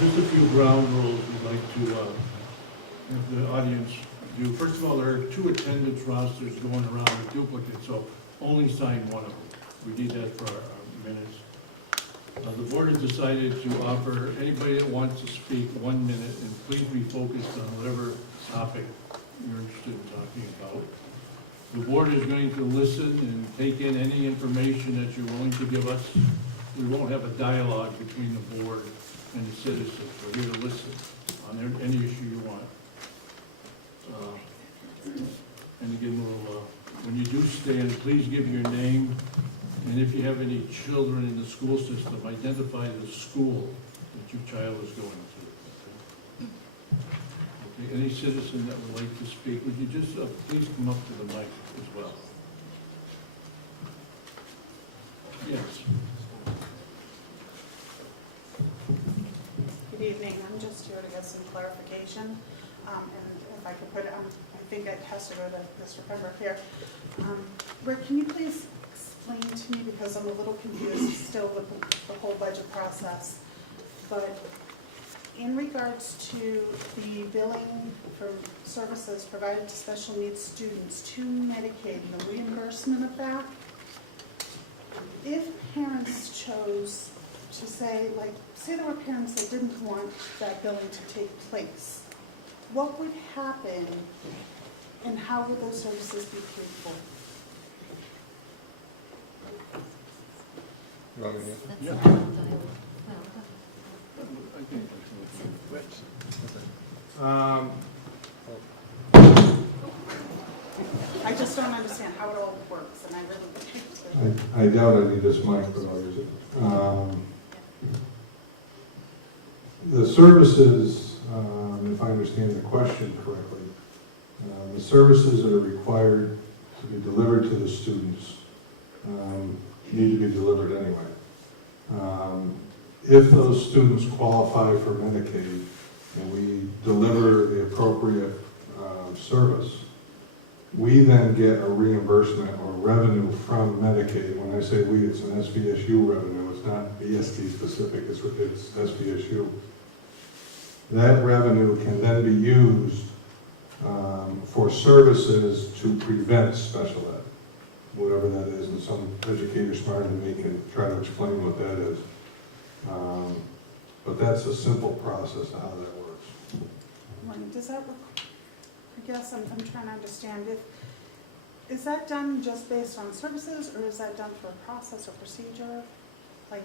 Just a few ground rules we'd like to have the audience do. First of all, there are 2 attendance rosters going around with duplicates, so only sign one of them. We need that for our minutes. The board has decided to offer anybody that wants to speak 1 minute, and please be focused on whatever topic you're interested in talking about. The board is going to listen and take in any information that you're willing to give us. We won't have a dialogue between the board and the citizens. We're here to listen on any issue you want. And again, when you do stand, please give your name, and if you have any children in the school system, identify the school that your child is going to. Okay, any citizen that would like to speak, would you just please come up to the mic as well? Yes. Good evening. I'm just here to get some clarification, and if I could put it on, I think it has to go to Mr. Pembroke here. Rick, can you please explain to me, because I'm a little confused still with the whole budget process, but in regards to the billing for services provided to special needs students to Medicaid and the reimbursement of that, if parents chose to say, like, say there were parents that didn't want that billing to take place, what would happen and how would those services be paid for? You want me to? Yeah. I just don't understand how it all works, and I really would. I doubt I need this mic, but I'll use it. The services, if I understand the question correctly, the services that are required to be delivered to the students need to be delivered anyway. If those students qualify for Medicaid and we deliver the appropriate service, we then get a reimbursement or revenue from Medicaid. When I say we, it's an SVSU revenue. It's not BSD specific, it's SVSU. That revenue can then be used for services to prevent special ed, whatever that is, and some educator smarter than me can try to explain what that is. But that's a simple process of how that works. Does that look, I guess I'm trying to understand, is that done just based on services, or is that done for a process or procedure? Like,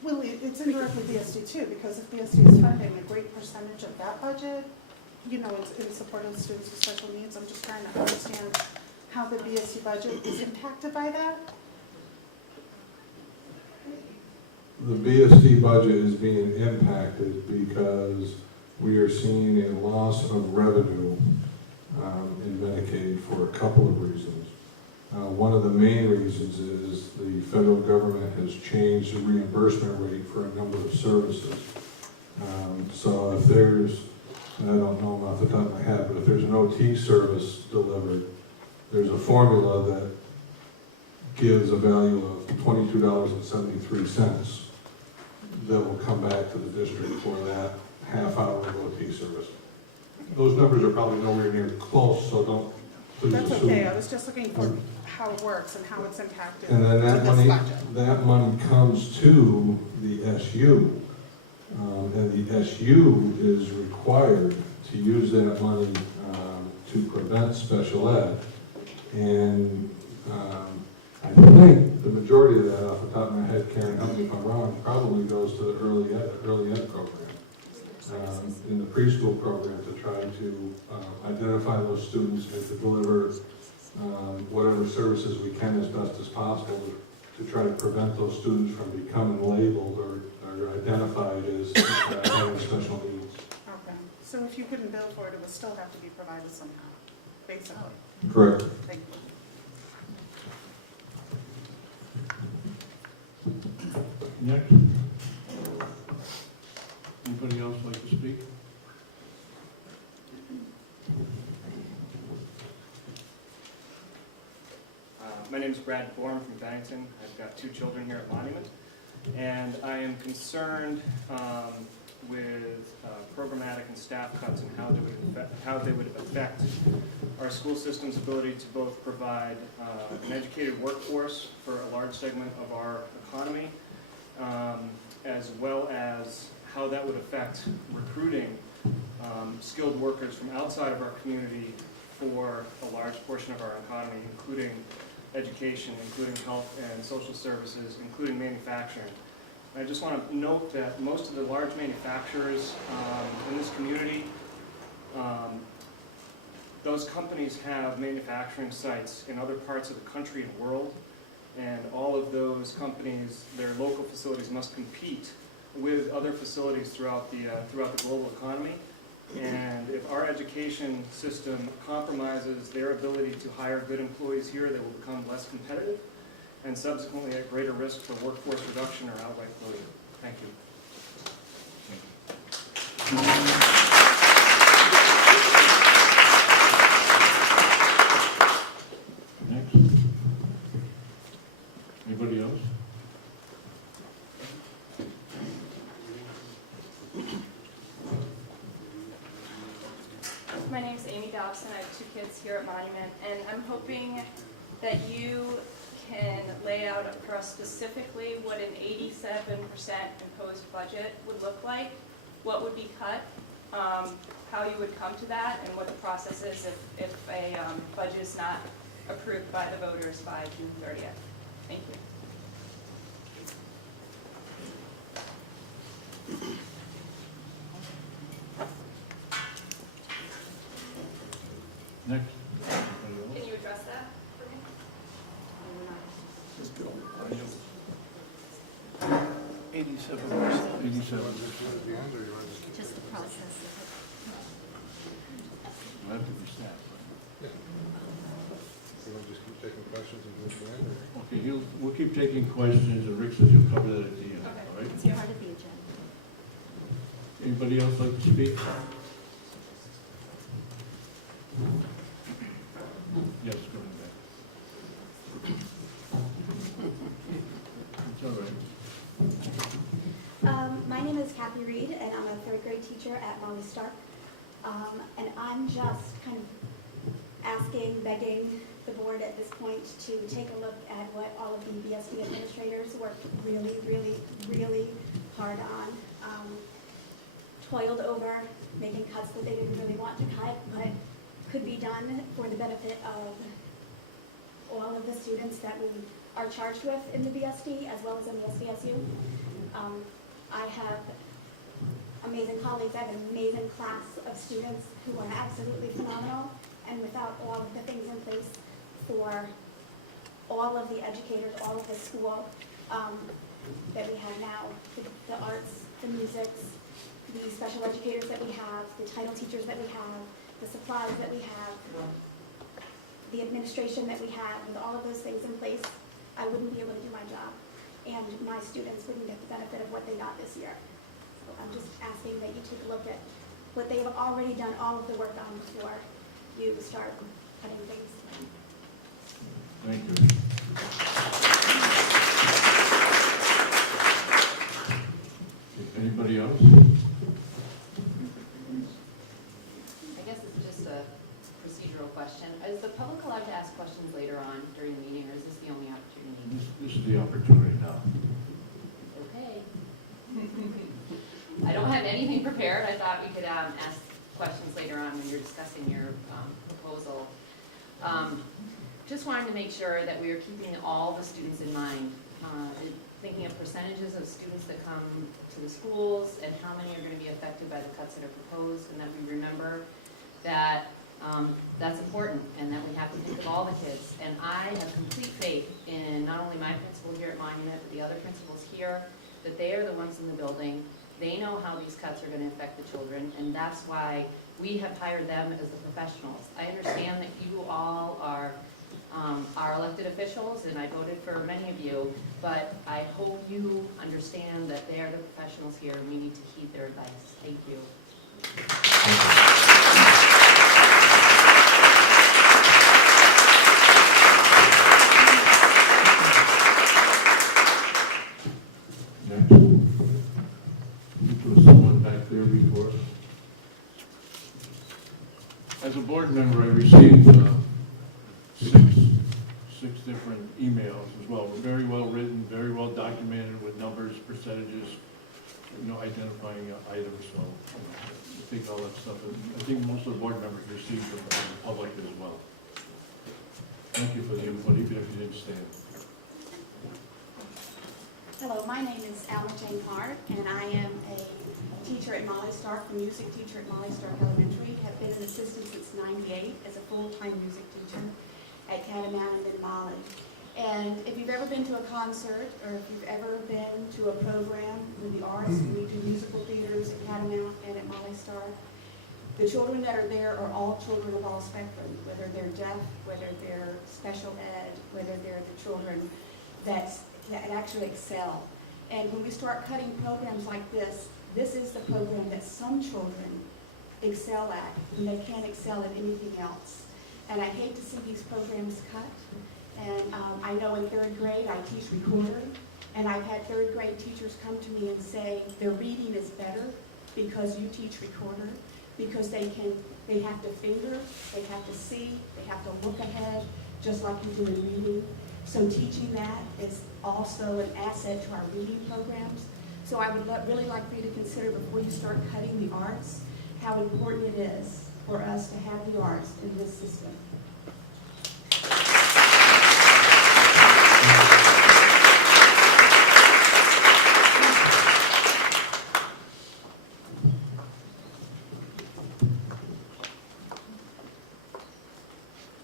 well, it's indirectly BSD too, because if BSD is funding a great percentage of that budget, you know, it's in support of students with special needs. I'm just trying to understand how the BSD budget is impacted by that. The BSD budget is being impacted because we are seeing a loss of revenue in Medicaid for a couple of reasons. One of the main reasons is the federal government has changed the reimbursement rate for a number of services. So if there's, I don't know off the top of my head, but if there's an OT service delivered, there's a formula that gives a value of $22.73 that will come back to the district for that half hour of OT service. Those numbers are probably nowhere near close, so don't please That's assume. okay. I was just looking for how it works and how it's impacted And then to this budget. that money comes to the SU, and the SU is required to use that money to prevent special ed. And I think the majority of that, off the top of my head, Karen, help me if I'm wrong, probably goes to the early ed program, in the preschool program, to try to identify those students and to deliver whatever services we can as best as possible to try to prevent those students from becoming labeled or identified as having special needs. Okay. So if you couldn't bill for it, it would still have to be provided somehow, basically. Correct. Thank you. Next. Anybody else like to speak? My name is Brad Bourne from Bennington. I've got 2 children here at Monument. And I am concerned with programmatic and staff cuts and how they would affect our school system's ability to both provide an educated workforce for a large segment of our economy, as well as how that would affect recruiting skilled workers from outside of our community for a large portion of our economy, including education, including health and social services, including manufacturing. I just want to note that most of the large manufacturers in this community, those companies have manufacturing sites in other parts of the country and world, and all of those companies, their local facilities must compete with other facilities throughout the global economy. And if our education system compromises their ability to hire good employees here, they will become less competitive and subsequently at greater risk for workforce reduction or outright closure. Thank you. Next. Anybody else? My name is Amy Dobson. I have 2 kids here at Monument, and I'm hoping that you can lay out for us specifically what an 87% imposed budget would look like, what would be cut, how you would come to that, and what the process is if a budget is not approved by the voters by June 30th. Thank you. Next. Can you address that for me? Let's go. 87%. 87. Just the process of Do I have to be staff, right? So we'll just keep taking questions and move to the end, or? Okay, we'll keep taking questions, and Rick says he'll cover that at the end, Okay. all right? it's your part of the agenda. Anybody else like to speak? Yes, go ahead. It's all right. My name is Kathy Reed, and I'm a 3rd grade teacher at Molly Stark. And I'm just kind of asking, begging the board at this point to take a look at what all of the BSD administrators worked really, really, really hard on. Toiled over, making cuts that they didn't really want to cut, but could be done for the benefit of all of the students that we are charged with in the BSD as well as in the SDSU. I have amazing colleagues. I have an amazing class of students who are absolutely phenomenal, and without all of the things in place for all of the educators, all of the school that we have now, the arts, the musics, the special educators that we have, the title teachers that we have, the supplies that we have, the administration that we have, with all of those things in place, I wouldn't be able to do my job, and my students wouldn't get the benefit of what they got this year. So I'm just asking that you take a look at what they have already done all of the work on before you start cutting things. Thank you. Anybody else? I guess it's just a procedural question. Is the public allowed to ask questions later on during the meeting, or is this the only opportunity? This is the opportunity now. Okay. I don't have anything prepared. I thought we could ask questions later on when you're discussing your proposal. Just wanted to make sure that we are keeping all the students in mind, thinking of percentages of students that come to the schools and how many are going to be affected by the cuts that are proposed, and that we remember that that's important and that we have to think of all the kids. And I have complete faith in not only my principal here at Monument, but the other principals here, that they are the ones in the building. They know how these cuts are going to affect the children, and that's why we have hired them as the professionals. I understand that you all are elected officials, and I voted for many of you, but I hope you understand that they are the professionals here, and we need to heed their advice. Thank you. board member, I received six different emails as well. Very well written, very well documented with numbers, percentages, identifying items. So I think all that stuff, I think most of the board members received from the public as well. Thank you for the input, even if you didn't stand. Hello, my name is Alan Jane Hart, and I am a teacher at Molly Stark, a music teacher at Molly Stark Elementary. Have been an assistant since '98 as a full-time music teacher at Catamount and Molly. And if you've ever been to a concert, or if you've ever been to a program with the arts, we do musical theaters at Catamount and at Molly Stark, the children that are there are all children of all spectrum, whether they're deaf, whether they're special ed, whether they're the children that actually excel. And when we start cutting programs like this is the program that some children excel at, and they can't excel at anything else. And I hate to see these programs cut. And I know in third grade I teach recorder, and I've had third grade teachers come to me and say their reading is better because you teach recorder, because they have to finger, they have to see, they have to look ahead, just like you do in reading. So teaching that is also an asset to our reading programs. So I would really like for you to consider before you start cutting the arts, how important it is for us to have the arts in this system.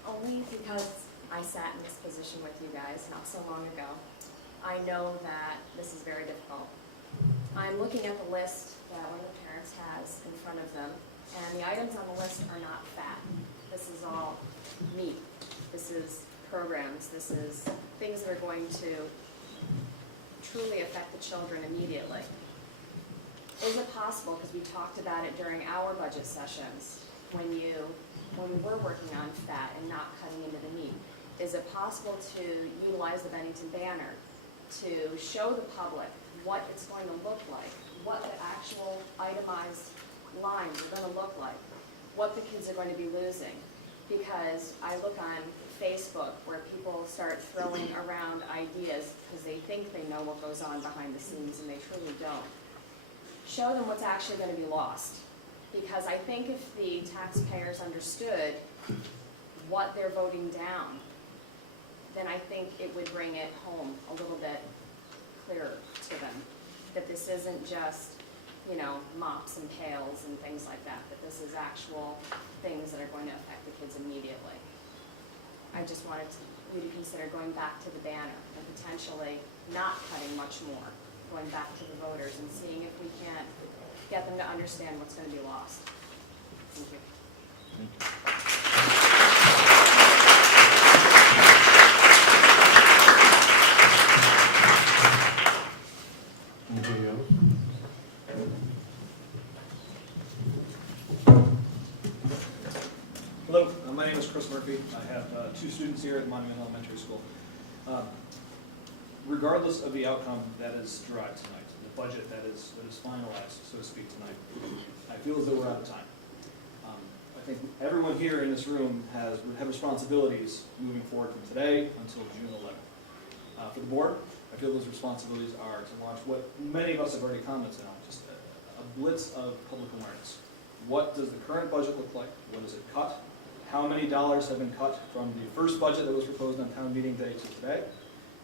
Only because I sat in this position with you guys not so long ago, I know that this is very difficult. I'm looking at the list that one of the parents has in front of them, and the items on the list are not fat. This is all meat. This is programs. This is things that are going to truly affect the children immediately. Is it possible, because we talked about it during our budget sessions, when we were working on fat and not cutting into the meat, is it possible to utilize the Bennington banner to show the public what it's going to look like, what the actual itemized lines are going to look like, what the kids are going to be losing? Because I look on Facebook where people start throwing around ideas because they think they know what goes on behind the scenes and they truly don't. Show them what's actually going to be lost. Because I think if the taxpayers understood what they're voting down, then I think it would bring it home a little bit clearer to them. That this isn't just, mops and pails and things like that, that this is actual things that are going to affect the kids immediately. I just wanted you to consider going back to the banner and potentially not cutting much more, going back to the voters and seeing if we can't get them to understand what's going to be lost. Thank you. Anybody else? Hello, my name is Chris Murphy. I have two students here at Monument Elementary School. Regardless of the outcome that is derived tonight, the budget that is finalized, so to speak, tonight, I feel as though we're out of time. I think everyone here in this room have responsibilities moving forward from today until June 11th. For the board, I feel those responsibilities are to launch what many of us have already commented on, just a blitz of public awareness. What does the current budget look like? What does it cut? How many dollars have been cut from the first budget that was proposed on town meeting day to today?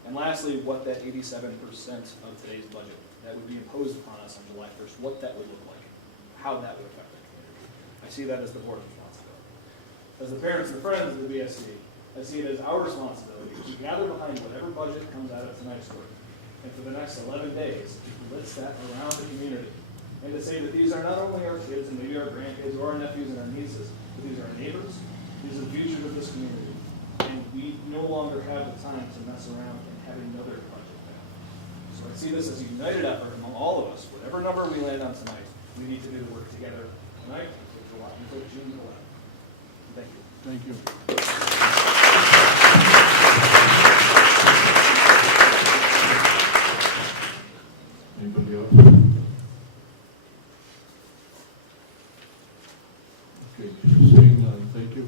And lastly, what that 87% of today's budget that would be imposed upon us on July 1st, what that would look like, how that would affect the community. I see that as the board's responsibility. As the parents and friends of the BSD, I see it as our responsibility to gather behind whatever budget comes out of tonight's work, and for the next 11 days, to blitz that around the community, and to say that these are not only our kids and maybe our grandkids or our nephews and our nieces, but these are our neighbors, these are the future of this community. And we no longer have the time to mess around and have another budget fail. So I see this as a united effort among all of us. Whatever number we land on tonight, we need to do the work together tonight until June 11th. Thank you. Thank you. Anybody else? Okay, seeing none, thank you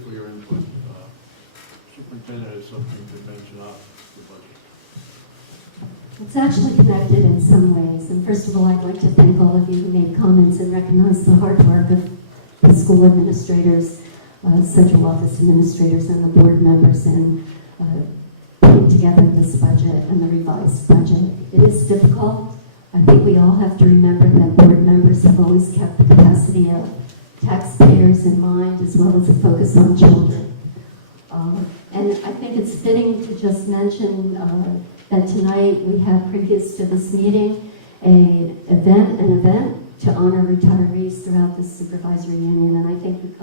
It's actually connected in some ways. And first of all, I'd like to thank all of you who made comments and recognize the hard work of the school administrators, central office administrators, and the board members in putting together this budget and the revised budget. It is difficult. I think we all have to remember that board members have always kept the capacity of taxpayers in mind, as well as a focus on children. And I think it's fitting to just mention that tonight we have, previous to this meeting, an event to honor retirees throughout the supervisory union. And I think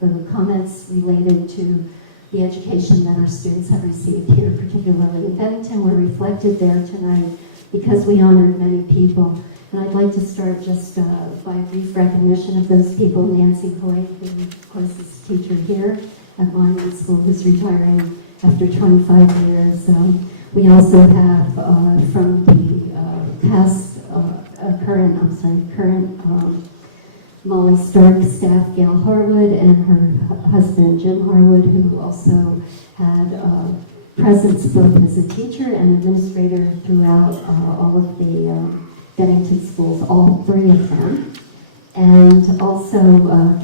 the comments related to the education that our students have received here, particularly in Bennington, were reflected there tonight because we honored many people. And I'd like to start just by a brief recognition of those people. Nancy Hoyt, who of course is a teacher here at Monument School, who's retiring after 25 years. We also have from the current Molly Stark staff, Gail Harwood, and her husband, Jim Harwood, who also had presence both as a teacher and administrator throughout all of the Bennington schools, all three of them. And also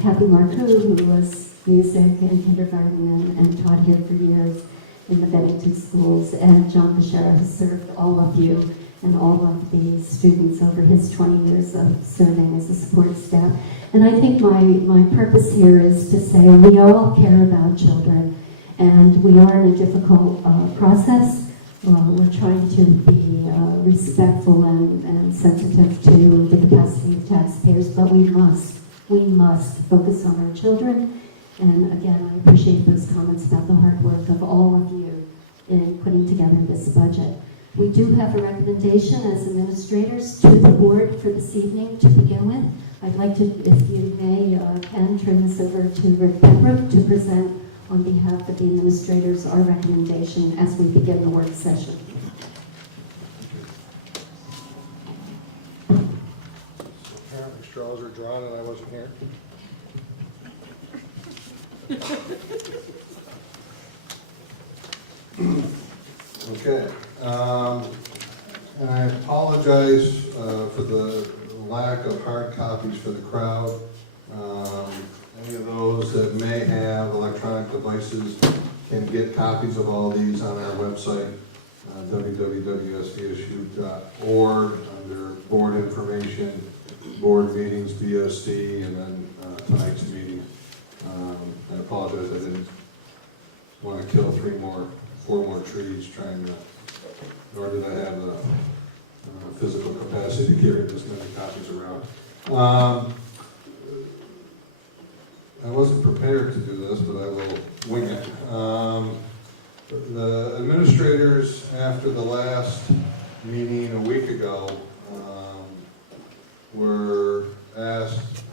Kathy Marcoux, who was music in kindergarten and taught here for years in the Bennington schools, and John Bashara, who served all of you and all of the students over his 20 years of serving as a support staff. And I think my purpose here is to say we all care about children, and we are in a difficult process. We're trying to be respectful and sensitive to the capacity of taxpayers, but we must focus on our children. And again, I appreciate those comments about the hard work of all of you in putting together this budget. We do have a recommendation as administrators to the board for this evening to begin with. I'd like to, if you may, Ken, turn this over to Rick Pembroke to present on behalf of the administrators our recommendation as we begin the work session. Apparently straws are drawn and I wasn't here. Okay. And I apologize for the lack of hard copies for the crowd. Any of those that may have electronic devices can get copies of all these on our website, www.sdsu.org, under board information, board meetings, BSD, and then tonight's meeting. I apologize, I didn't want to kill four more trees trying to, nor did I have the physical capacity to carry this many copies around. I wasn't prepared to do this, but I will wing it. The administrators, after the last meeting a week ago,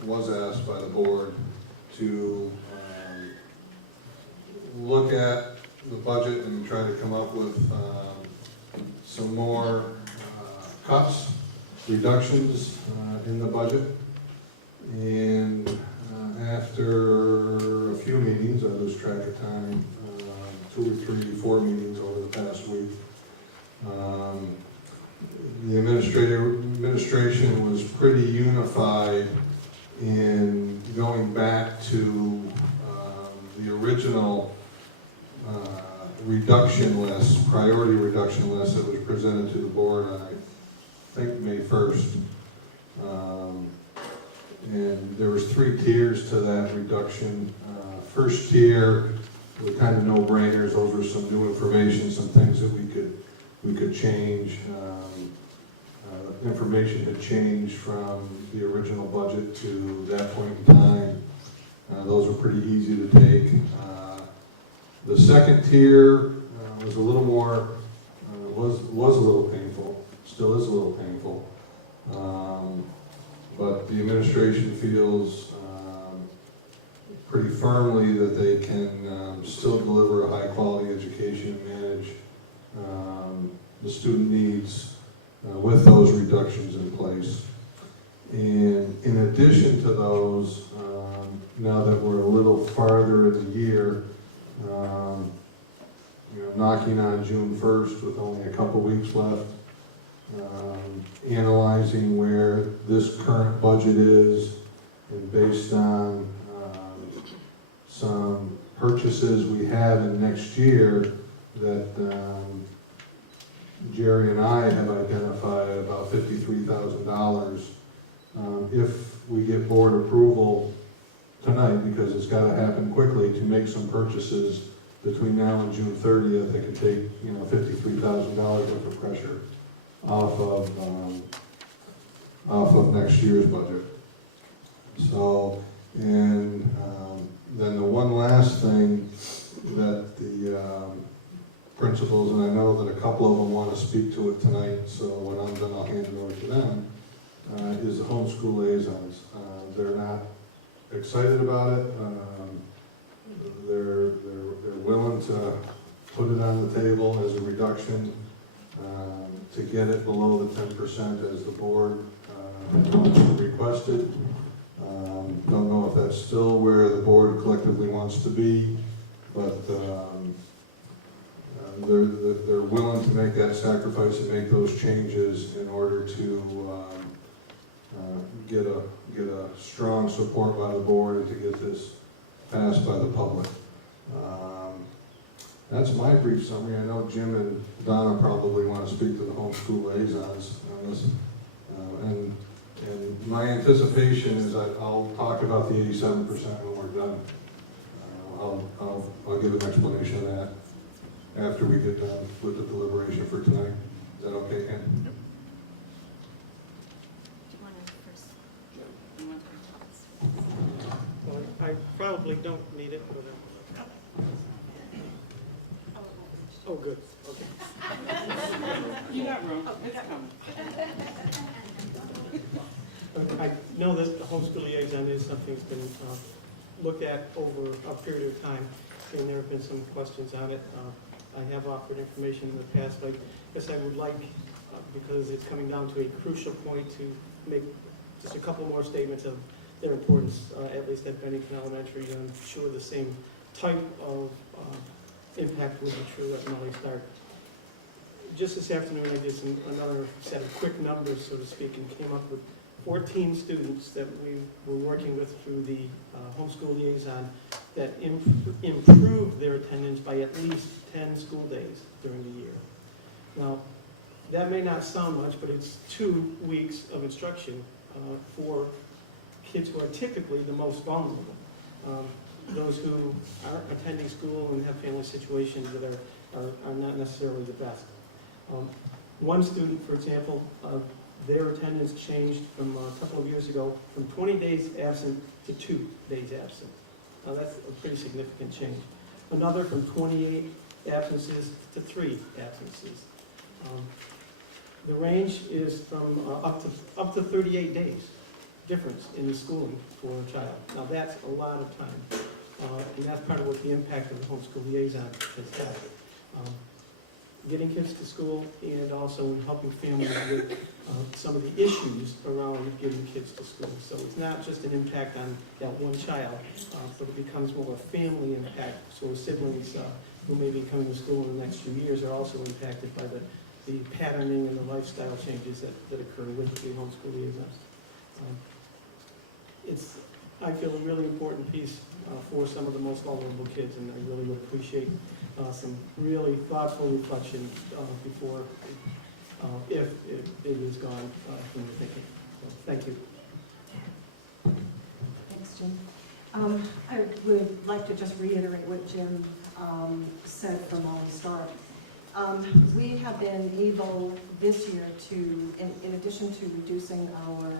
was asked by the board to look at the budget and try to come up with some more cuts, reductions in the budget. And after a few meetings, I lose track of time, 2 or 3, 4 meetings over the past week, the administration was pretty unified in going back to the original reduction list, priority reduction list that was presented to the board on, I think, May 1st. And there was 3 tiers to that reduction. First tier were kind of no-brainers. Those were some new information, some things that we could change. Information had changed from the original budget to that point in time. Those were pretty easy to take. The second tier was a little more, was a little painful, still is a little painful. But the administration feels pretty firmly that they can still deliver a high-quality education and manage the student needs with those reductions in place. And in addition to those, now that we're a little farther in the year, knocking on June 1st with only a couple weeks left, analyzing where this current budget is, and based on some purchases we have in next year that Jerry and I have identified about $53,000. If we get board approval tonight, because it's got to happen quickly to make some purchases between now and June 30th, that could take, you know, $53,000 worth of pressure off of next year's budget. So, and then the one last thing that the principals, and I know that a couple of them want to speak to it tonight, so when I'm done, I'll hand it over to them, is the homeschool liaisons. They're not excited about it. They're willing to put it on the table as a reduction to get it below the 10% as the board requested. Don't know if that's still where the board collectively wants to be, but they're willing to make that sacrifice and make those changes in order to get a strong support by the board and to get this passed by the public. That's my brief summary. I know Jim and Donna probably want to speak to the homeschool liaisons on this. And my anticipation is that I'll talk about the 87% when we're done. I'll give an explanation of that after we get done with the deliberation for tonight. Is that okay, Ken? Do you want to first? You want to Well, I probably don't need it, but oh, good, okay. You got room. It's coming. I know that the homeschool liaison is something that's been looked at over a period of time, and there have been some questions on it. I have offered information in the past, but I guess I would like, because it's coming down to a crucial point, to make just a couple more statements of their importance, at least at Bennington Elementary. I'm sure the same type of impact would be true at Molly Stark. Just this afternoon, I did another set of quick numbers, so to speak, and came up with 14 students that we were working with through the homeschool liaison that improved their attendance by at least 10 school days during the year. Now, that may not sound much, but it's 2 weeks of instruction for kids who are typically the most vulnerable. Those who aren't attending school and have family situations that are not necessarily the best. One student, for example, their attendance changed from a couple of years ago from 20 days absent to 2 days absent. Now that's a pretty significant change. Another from 28 absences to 3 absences. The range is from up to 38 days difference in the schooling for a child. Now that's a lot of time, and that's part of what the impact of the homeschool liaison has had. Getting kids to school and also in helping families with some of the issues around getting kids to school. So it's not just an impact on that one child, but it becomes more a family impact. So siblings who may be coming to school in the next few years are also impacted by the patterning and the lifestyle changes that occur with the homeschool liaison. It's, I feel, a really important piece for some of the most vulnerable kids, and I really would appreciate some really thoughtful reflection before, if it is gone from your thinking. So, thank you. Thanks, Jim. I would like to just reiterate what Jim said from Molly Stark. We have been able this year to, in addition to reducing our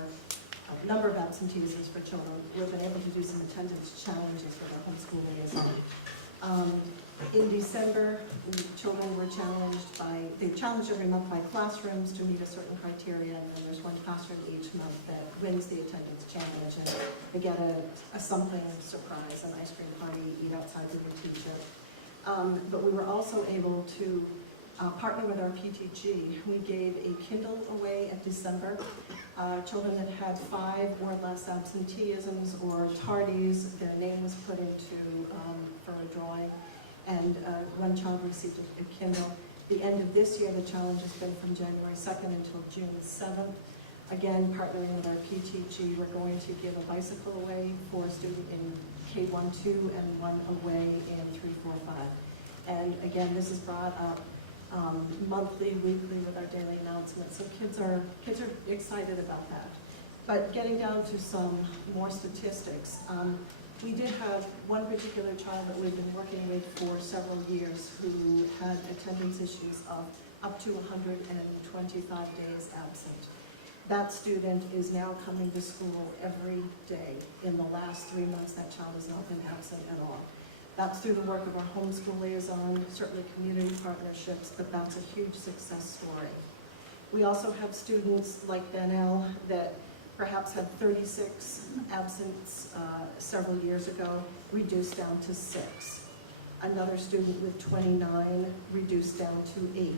number of absenteeisms for children, we've been able to do some attendance challenges with our homeschool liaison. In December, children were they challenged every month by classrooms to meet a certain criteria, and then there's one classroom each month that wins the attendance challenge, and they get a something surprise, an ice cream party, eat outside with the teacher. But we were also able to partner with our PTG. We gave a Kindle away in December. Children that had 5 or less absenteeisms or tardies, their name was put into for a drawing, and one child received a Kindle. The end of this year, the challenge has been from January 2nd until June 7th. Again, partnering with our PTG, we're going to give a bicycle away for a student in K1-2 and one away in 3-4-5. And again, this is brought up monthly, weekly with our daily announcements. So kids are excited about that. But getting down to some more statistics, we did have one particular child that we've been working with for several years who had attendance issues of up to 125 days absent. That student is now coming to school every day. In the last 3 months, that child has not been absent at all. That's through the work of our homeschool liaison, certainly community partnerships, but that's a huge success story. We also have students like Bennell that perhaps had 36 absence several years ago, reduced down to 6. Another student with 29 reduced down to 8.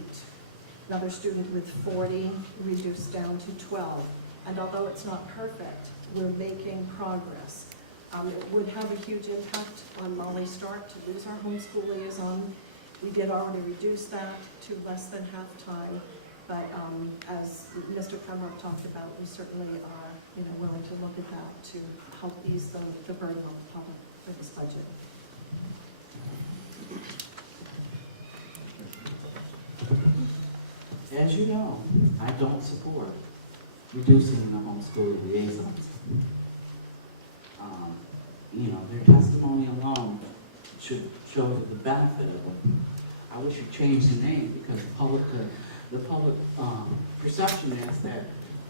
Another student with 40 reduced down to 12. And although it's not perfect, we're making progress. It would have a huge impact on Molly Stark to lose our homeschool liaison. We did already reduce that to less than half-time, but as Mr. Pembroke talked about, we certainly are willing to look at that to help ease the burden on the public for this budget. As you know, I don't support reducing the homeschool liaisons. Their testimony alone should show the benefit of it. I wish you changed the name because the public perception is that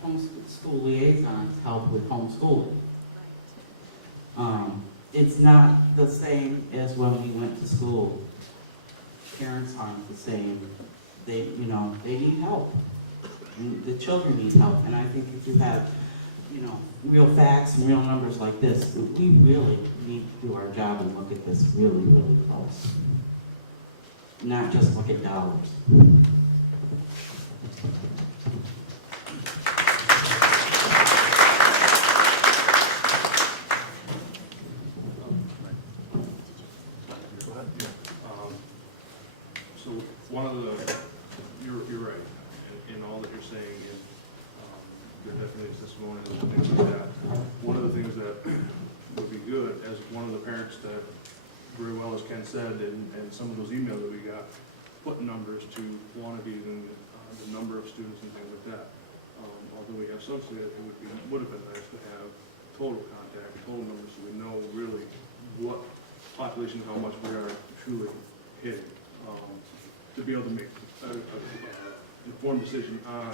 homeschool liaisons help with homeschooling. It's not the same as when we went to school. Parents aren't the same. They need help. And the children need help. And I think if you have, real facts and real numbers like this, we really need to do our job and look at this really, really close. Not just look at dollars. So one of the, you're right in all that you're saying, and there definitely is testimonials and things like that. One of the things that would be good, as one of the parents that very well, as Ken said, and some of those emails that we got, put numbers to quantities and the number of students and things like that. Although we have some students, it would have been nice to have total contact, total numbers, so we know really what population, how much we are truly hitting, to be able to make an informed decision on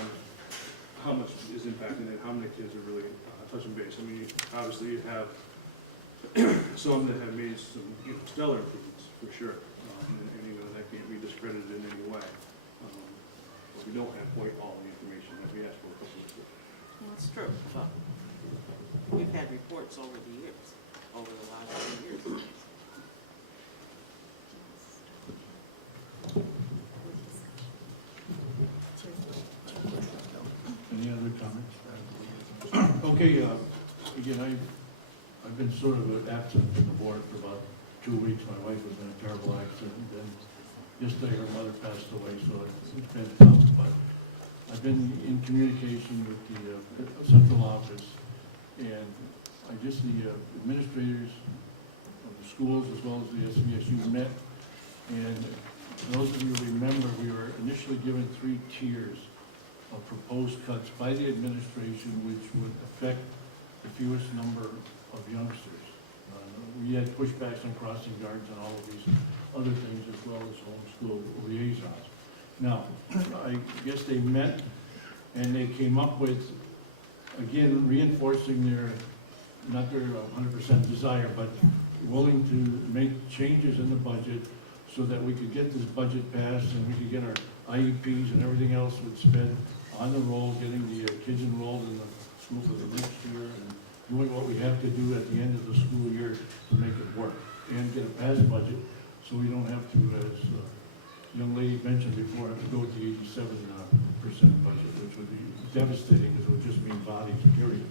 how much is impacted and how many kids are really touching base. I mean, obviously you have some that have made some stellar improvements for sure, and even that can't be discredited in any way. But we don't have quite all the information that we asked for a couple of weeks ago. Well, that's true. We've had reports over the years, over the last few years. Any other comments? Okay, again, I've been sort of absent from the board for about 2 weeks. My wife was in a terrible accident, and yesterday her mother passed away, so it's been tough. But I've been in communication with the central office, and the administrators of the schools as well as the SVSU met, and those of you who remember, we were initially given 3 tiers of proposed cuts by the administration, which would affect the fewest number of youngsters. We had pushbacks on crossing guards and all of these other things, as well as homeschool liaisons. Now, I guess they met and they came up with, again, reinforcing not their 100% desire, but willing to make changes in the budget so that we could get this budget passed and we could get our IEPs and everything else would spend on the roll, getting the kids enrolled in the school for the next year and doing what we have to do at the end of the school year to make it work and get a passed budget so we don't have to, as the young lady mentioned before, have to go with the 87% budget, which would be devastating because it would just mean bodies, period.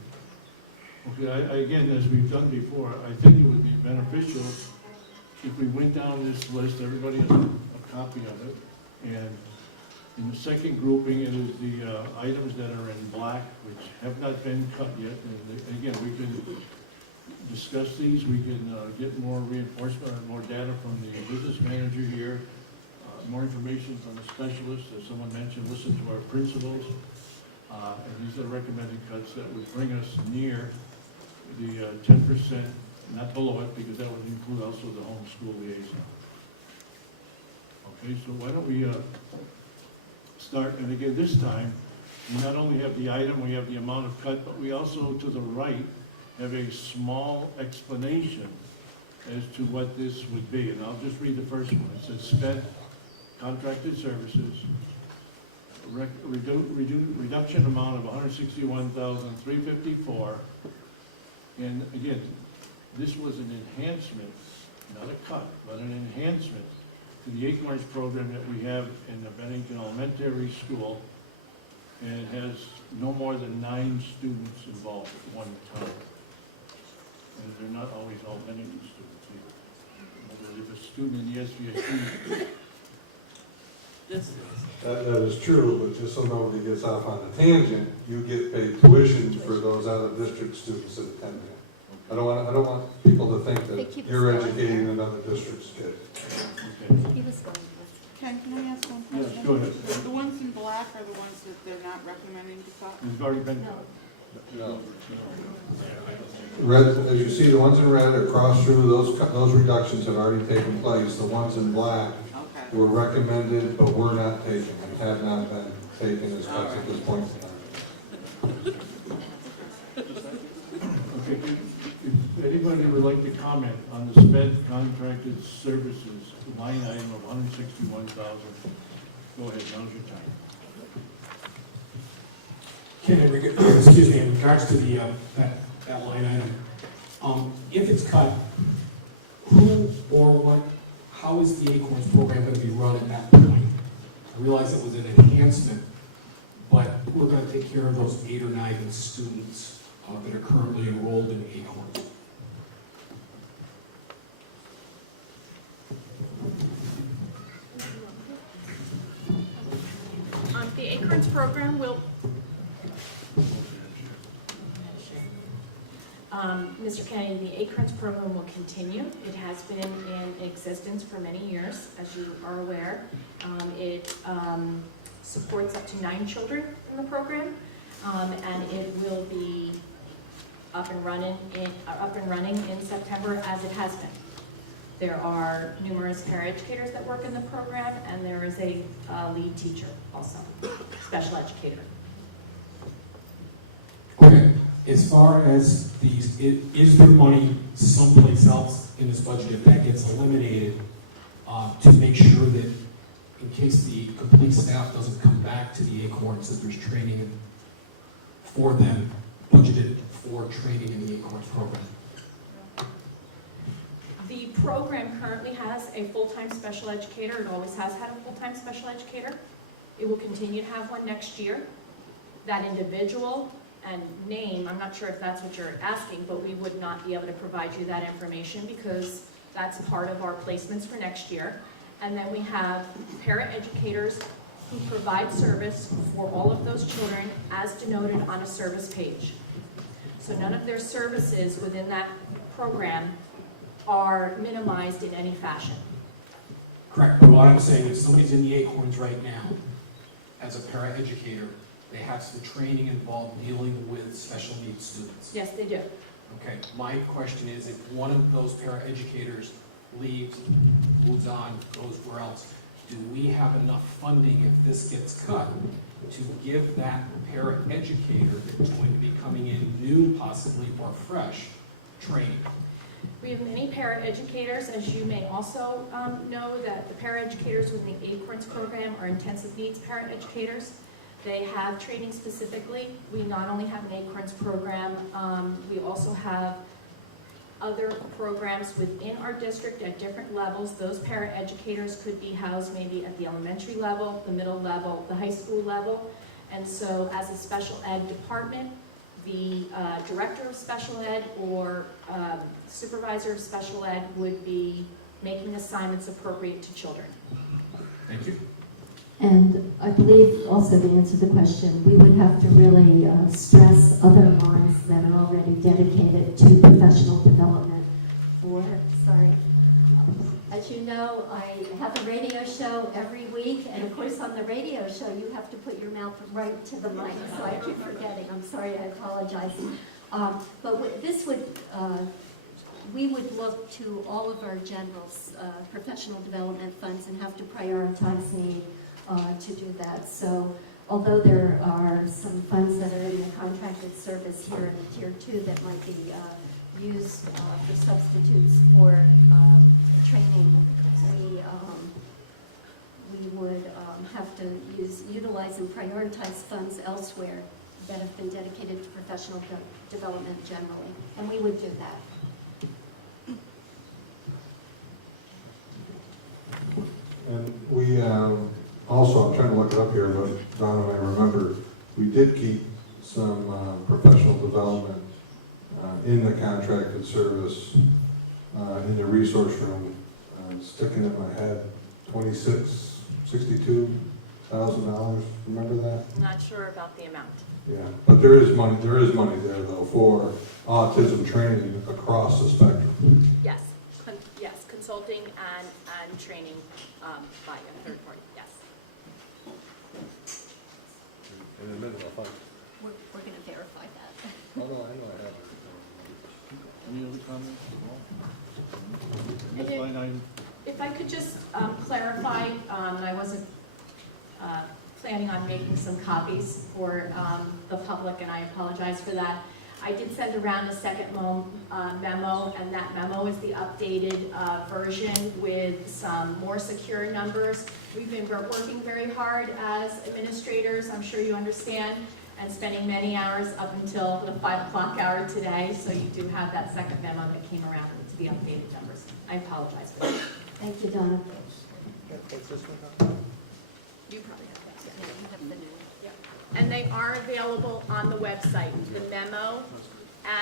Okay, again, as we've done before, I think it would be beneficial if we went down this list, everybody has a copy of it, and In the second grouping, it is the items that are in black, which have not been cut yet. And again, we can discuss these, we can get more reinforcement and more data from the business manager here, more information from the specialists, as someone mentioned, listen to our principals. And these are recommended cuts that would bring us near the 10%, not below it, because that would include also the homeschool liaison. Okay, so why don't we start, and again, this time, we not only have the item, we have the amount of cut, but we also, to the right, have a small explanation as to what this would be. And I'll just read the first one. It says sped contracted services, reduction amount of $161,354. And again, this was an enhancement, not a cut, but an enhancement to the Acorns program that we have in the Bennington Elementary School. And it has no more than 9 students involved at one time. And they're not always all Bennington students either. If a student in the SVSD, That is true, but just so nobody gets off on a tangent, you get paid tuition for those out-of-district students that attend there. I don't want people to think that you're educating another district's kids. Ken, can I ask one question? yes, go ahead. The ones in black are the ones that they're not recommending to cut? It's already been cut. No. Red, as you see, the ones in red across through, those reductions have already taken place. The ones in black were recommended, but were not taken, and have not been taken as cuts at this point in time. Okay, if anybody would like to comment on the sped contracted services line item of $161,000, go ahead, now's your time. Ken, in regards to the, that line item, if it's cut, who or what, how is the Acorns program going to be run at that point? I realize it was an enhancement, but who are going to take care of those 8 or 9 students that are currently enrolled in Acorns? The Acorns program will, Mr. Kennedy, the Acorns program will continue. It has been in existence for many years, as you are aware. It supports up to 9 children in the program, and it will be up and running in September, as it has been. There are numerous paraeducators that work in the program, and there is a lead teacher also, special educator. Okay, as far as these, is there money someplace else in this budget if that gets eliminated to make sure that in case the complete staff doesn't come back to the Acorns, that there's training for them, budgeted for training in the Acorns program? The program currently has a full-time special educator. It always has had a full-time special educator. It will continue to have one next year. That individual and name, I'm not sure if that's what you're asking, but we would not be able to provide you that information because that's part of our placements for next year. And then we have paraeducators who provide service for all of those children as denoted on a service page. So none of their services within that program are minimized in any fashion. Correct, but what I'm saying is somebody's in the Acorns right now as a paraeducator, they have some training involved dealing with special needs students. Yes, they do. Okay, my question is, if one of those paraeducators leaves, moves on, goes where else, do we have enough funding if this gets cut to give that paraeducator that's going to be coming in new, possibly, or fresh, training? We have many paraeducators, as you may also know, that the paraeducators within the Acorns program are intensive needs paraeducators. They have training specifically. We not only have an Acorns program, we also have other programs within our district at different levels. Those paraeducators could be housed maybe at the elementary level, the middle level, the high school level. And so as a special ed department, the director of special ed or supervisor of special ed would be making assignments appropriate to children. Thank you. And I believe also to answer the question, we would have to really stress other lines that are already dedicated to professional development for, sorry. As you know, I have a radio show every week, and of course on the radio show you have to put your mouth right to the mic, so I keep forgetting. I'm sorry, I apologize. But this would, we would look to all of our general professional development funds and have to prioritize need to do that. So although there are some funds that are in the contracted service here in Tier 2 that might be used for substitutes for training, we would have to utilize and prioritize funds elsewhere that have been dedicated to professional development generally, and we would do that. And we also, I'm trying to look it up here, but Donna and I remember, we did keep some professional development in the contracted service in the resource room. Sticking in my head, $62,000. Remember that? I'm not sure about the amount. Yeah, but there is money there though for autism training across the spectrum. Yes, yes, consulting and training by a third party, yes. In the middle of fight. We're going to verify that. Oh, no, I know I have it. Any other comments at all? Ms. Line item? If I could just clarify, and I wasn't planning on making some copies for the public, and I apologize for that. I did send around a second memo, and that memo is the updated version with some more secure numbers. We've been working very hard as administrators, I'm sure you understand, and spending many hours up until the 5 o'clock hour today, so you do have that second memo that came around with the updated numbers. I apologize for that. Thank you, Donna. You probably have that. Yeah, you have the new. Yeah. And they are available on the website, the memo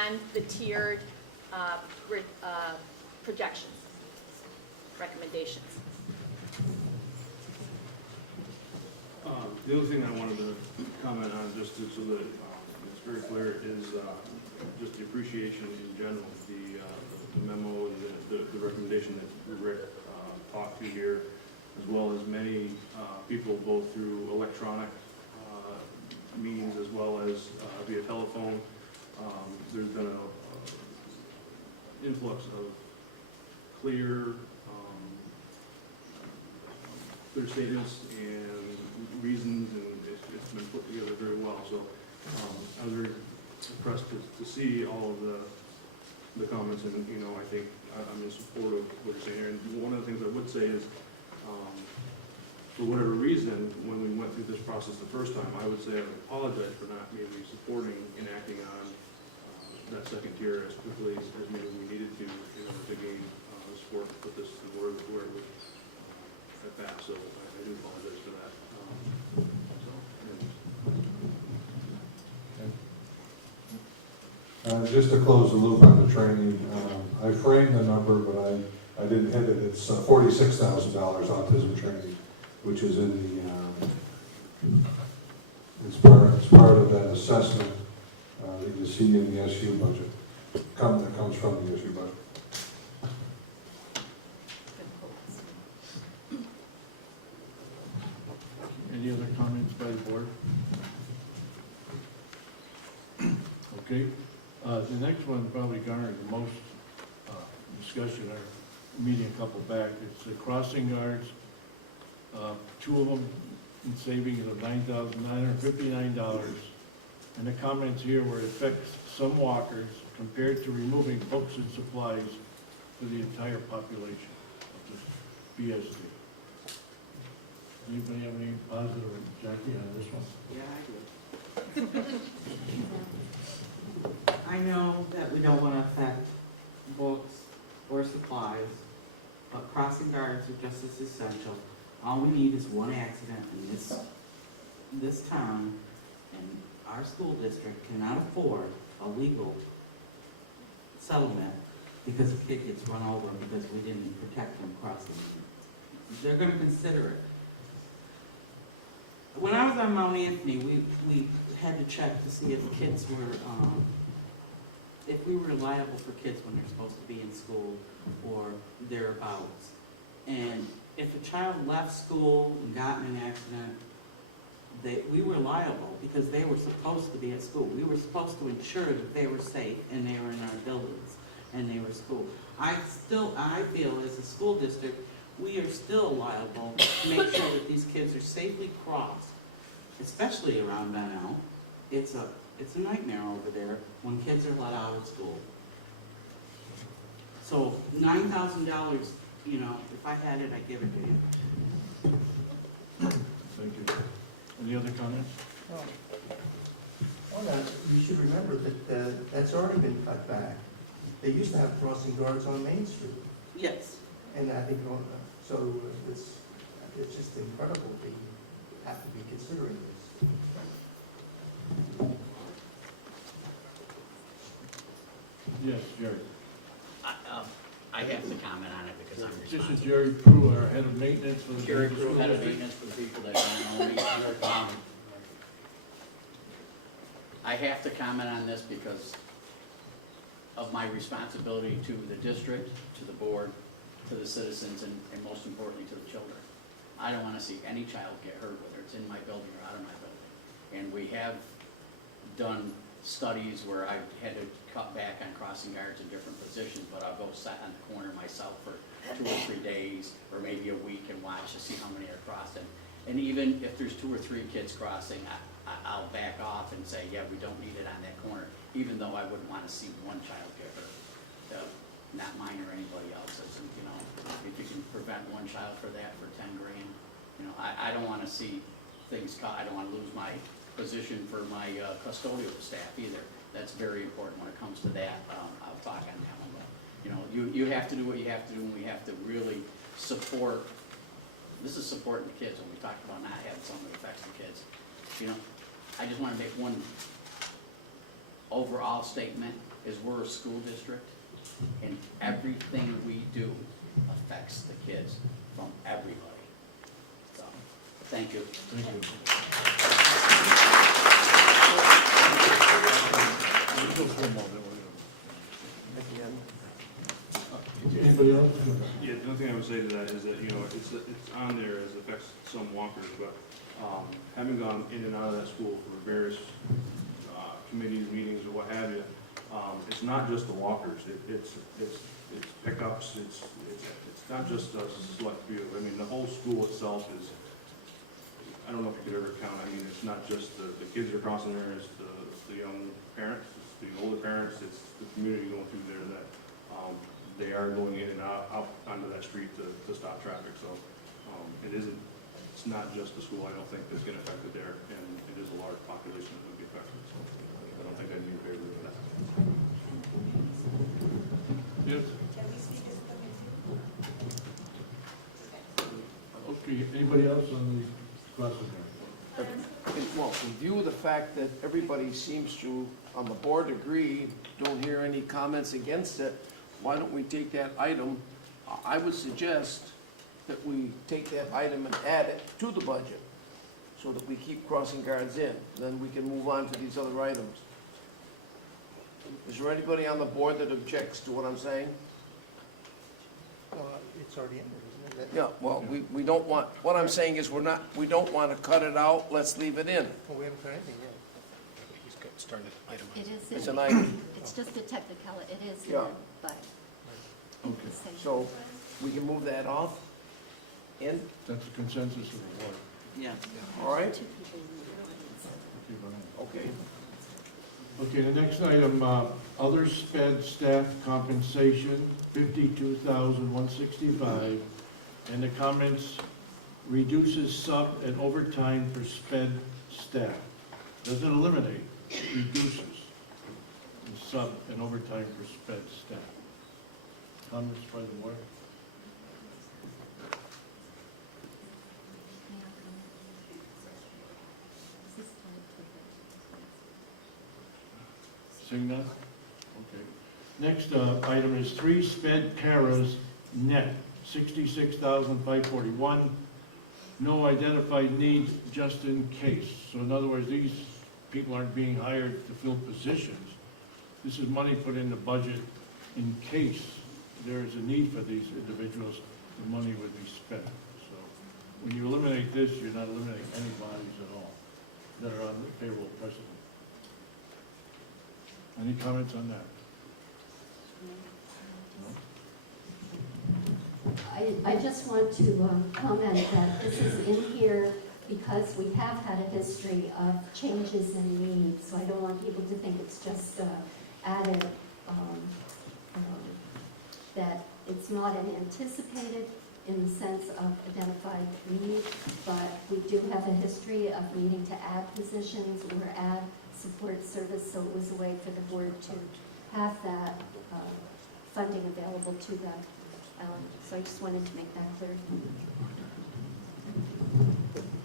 and the tiered projections, recommendations. The other thing I wanted to comment on, just so that it's very clear, is just the appreciation in general, the memo and the recommendation that Rick talked to here, as well as many people, both through electronic means as well as via telephone. There's been an influx of clear statements and reasons, and it's been put together very well. So I was very impressed to see all of the comments, and I think I'm in support of what you're saying here. And one of the things I would say is, for whatever reason, when we went through this process the first time, I would say I would apologize for not maybe supporting and acting on that second tier as quickly as maybe we needed to in order to gain the support to put this to where it was at bat. So I do apologize for that. Just to close the loop on the training, I framed the number, but I didn't hit it. It's $46,000 autism training, which is in the, it's part of that assessment that you see in the SU budget, that comes from the SU budget. Any other comments by the board? Okay. The next one probably garnered the most discussion, our meeting a couple back. It's the crossing guards. 2 of them in savings of $9,959. And the comments here were it affects some walkers compared to removing books and supplies for the entire population of this BSD. Anybody have any positive, Jackie, on this one? Yeah, I do. I know that we don't want to affect books or supplies, but crossing guards are just as essential. All we need is one accident in this town, and our school district cannot afford a legal settlement because a kid gets run over because we didn't protect them crossing. They're going to consider it. when I was on Mount Anthony, we had to check to see if kids were, if we were liable for kids when they're supposed to be in school or thereabouts. And if a child left school and got in an accident, we were liable because they were supposed to be at school. We were supposed to ensure that they were safe and they were in our buildings and they were school. I feel as a school district, we are still liable to make sure that these kids are safely crossed, especially around Bennington. It's a nightmare over there when kids are let out of school. So $9,000, you know, if I had it, I'd give it to you. Thank you. Any other comments? Well, now, you should remember that that's already been cut back. They used to have crossing guards on Main Street. Yes. And I think, so it's just incredible we have to be considering this. Yes, Jerry. I have to comment on it because I'm responsible. This is Jerry Prue, our head of maintenance for the Jerry school Prue, head of district. maintenance for the people that don't know me. I have to comment on this because of my responsibility to the district, to the board, to the citizens, and most importantly to the children. I don't want to see any child get hurt, whether it's in my building or out of my building. And we have done studies where I've had to cut back on crossing guards in different positions, but I'll go sit on the corner myself for 2 or 3 days, or maybe a week, and watch to see how many are crossing. And even if there's 2 or 3 kids crossing, I'll back off and say, yeah, we don't need it on that corner, even though I wouldn't want to see one child get hurt, not mine or anybody else's. And, you know, if you can prevent one child for that for 10 grand, you know, I don't want to see things cut. I don't want to lose my position for my custodial staff either. That's very important when it comes to that. I'll talk on that one, but you know, you have to do what you have to do, and we have to really support. This is supporting the kids when we talked about not having something that affects the kids. You know, I just want to make one overall statement: is we're a school district, and everything we do affects the kids from everybody. So, thank you. Thank you. Anybody else? Yeah, the only thing I would say to that is that, you know, it's on there as affects some walkers, but having gone in and out of that school for various committees, meetings, or what have you, it's not just the walkers. It's pickups. It's not just a select few. I mean, the whole school itself is. I don't know if you could ever count. I mean, it's not just the kids are crossing there. It's the young parents. It's the older parents. It's the community going through there that they are going in and out onto that street to stop traffic. So it isn't. It's not just the school. I don't think that's getting affected there, and it is a large population that would be affected. So I don't think I'd be in favor of that. Yes. Can we speak as a Okay, anybody else on the crossing guard? Well, in view of the fact that everybody seems to, on the board, agree, don't hear any comments against it, why don't we take that item? I would suggest that we take that item and add it to the budget so that we keep crossing guards in. Then we can move on to these other items. Is there anybody on the board that objects to what I'm saying? It's already in there, isn't it? Yeah, well, we don't want, what I'm saying is we don't want to cut it out, let's leave it in. Well, we haven't cut anything yet. He's got started item. It is, It's an item. it's just a technicality, it is, Yeah. but. Okay, So we can move that off in, that's the consensus of the board. Yeah. all right? Two people in the audience. Okay, fine. Okay. Okay, the next item, other sped staff compensation, $52,165, and the comments reduces sub and overtime for sped staff. Doesn't eliminate, it reduces the sub and overtime for sped staff. Comments by the board? Seeing none? Okay. Next item is 3 sped paras net, $66,541. no identified needs just in case. So in other words, these people aren't being hired to fill positions. This is money put in the budget in case there is a need for these individuals, the money would be spent. So when you eliminate this, you're not eliminating any bodies at all that are on the payroll presently. Any comments on that? No? I just want to comment that this is in here because we have had a history of changes in needs. So I don't want people to think it's just added, that it's not an anticipated in the sense of identified need, but we do have a history of needing to add positions or add support service, so it was a way for the board to have that funding available to them. So I just wanted to make that clear.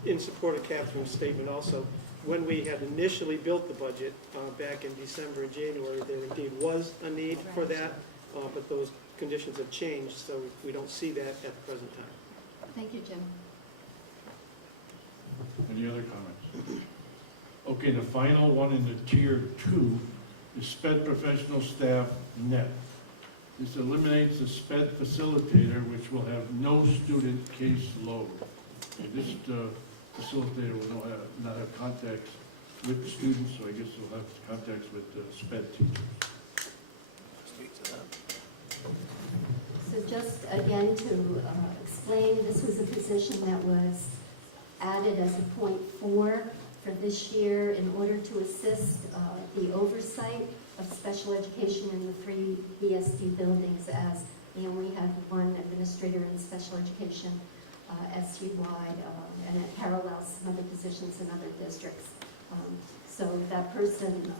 In support of Catherine's statement also, when we had initially built the budget back in December and January, there indeed was a need for that, but those conditions have changed, so we don't see that at the present time. Thank you, Jim. Any other comments? Okay, the final one in the tier 2 is SPED professional staff net. This eliminates the SPED facilitator, which will have no student caseload. This facilitator will not have contacts with students, so I guess he'll have contacts with SPED teachers. Speak to that. So just again to explain, this was a position that was added as a .4 for this year in order to assist the oversight of special education in the 3 BSD buildings, as we only have one administrator in special education SU-wide, and it parallels some other positions in other districts. So that person,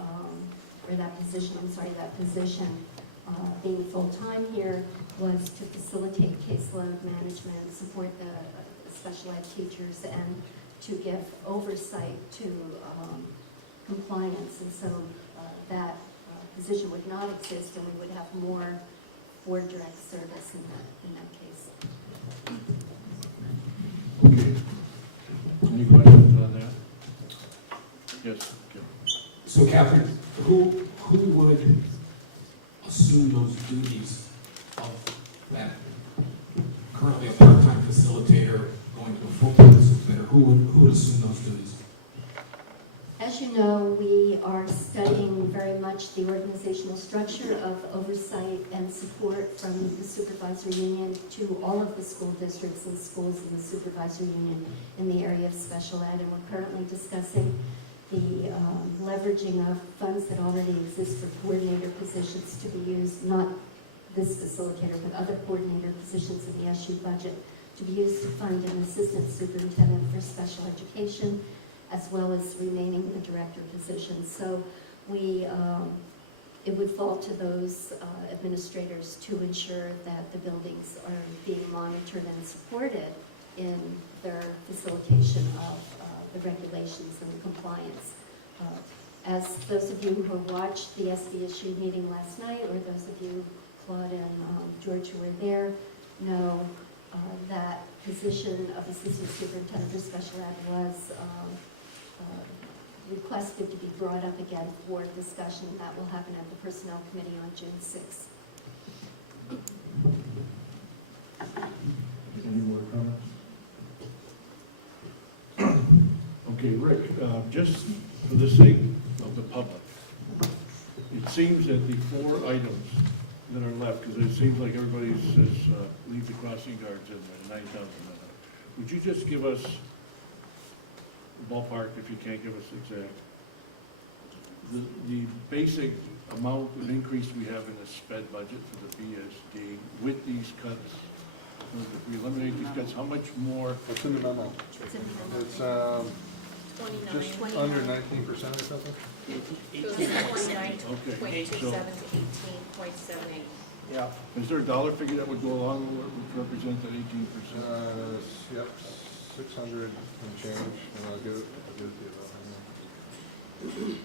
or that position, being full-time here was to facilitate caseload management, support the special ed teachers, and to give oversight to compliance. And so that position would not exist, and we would have more board direct service in that case. Okay. Any questions on that? Yes, Kim. So Catherine, who would assume those duties of that currently a part-time facilitator going to a full-time facilitator? Who would assume those duties? As you know, we are studying very much the organizational structure of oversight and support from the supervisory union to all of the school districts and schools in the supervisory union in the area of special ed. And we're currently discussing the leveraging of funds that already exist for coordinator positions to be used, not this facilitator, but other coordinator positions in the SU budget, to be used to fund an assistant superintendent for special education, as well as remaining the director position. So it would fall to those administrators to ensure that the buildings are being monitored and supported in their facilitation of the regulations and the compliance. As those of you who watched the SBSU meeting last night, or those of you, Claude and George, who were there, know that position of assistant superintendent for special ed was requested to be brought up again for discussion. That will happen at the Personnel Committee on June 6th. Any more comments? Okay, Rick, just for the sake of the public, it seems that the 4 items that are left, because it seems like everybody says leave the crossing guards in there, 9,000. Would you just give us ballpark, if you can't give us exact, the basic amount of increase we have in the SPED budget for the BSD with these cuts? So if we eliminate these cuts, how much more? What's in the memo? It's just under 19% or something? Goes from 29.27 Okay, to so 18.78. yeah, is there a dollar figure that would go along with what would represent that 18%? Yep, 600 and change, and I'll give it to you.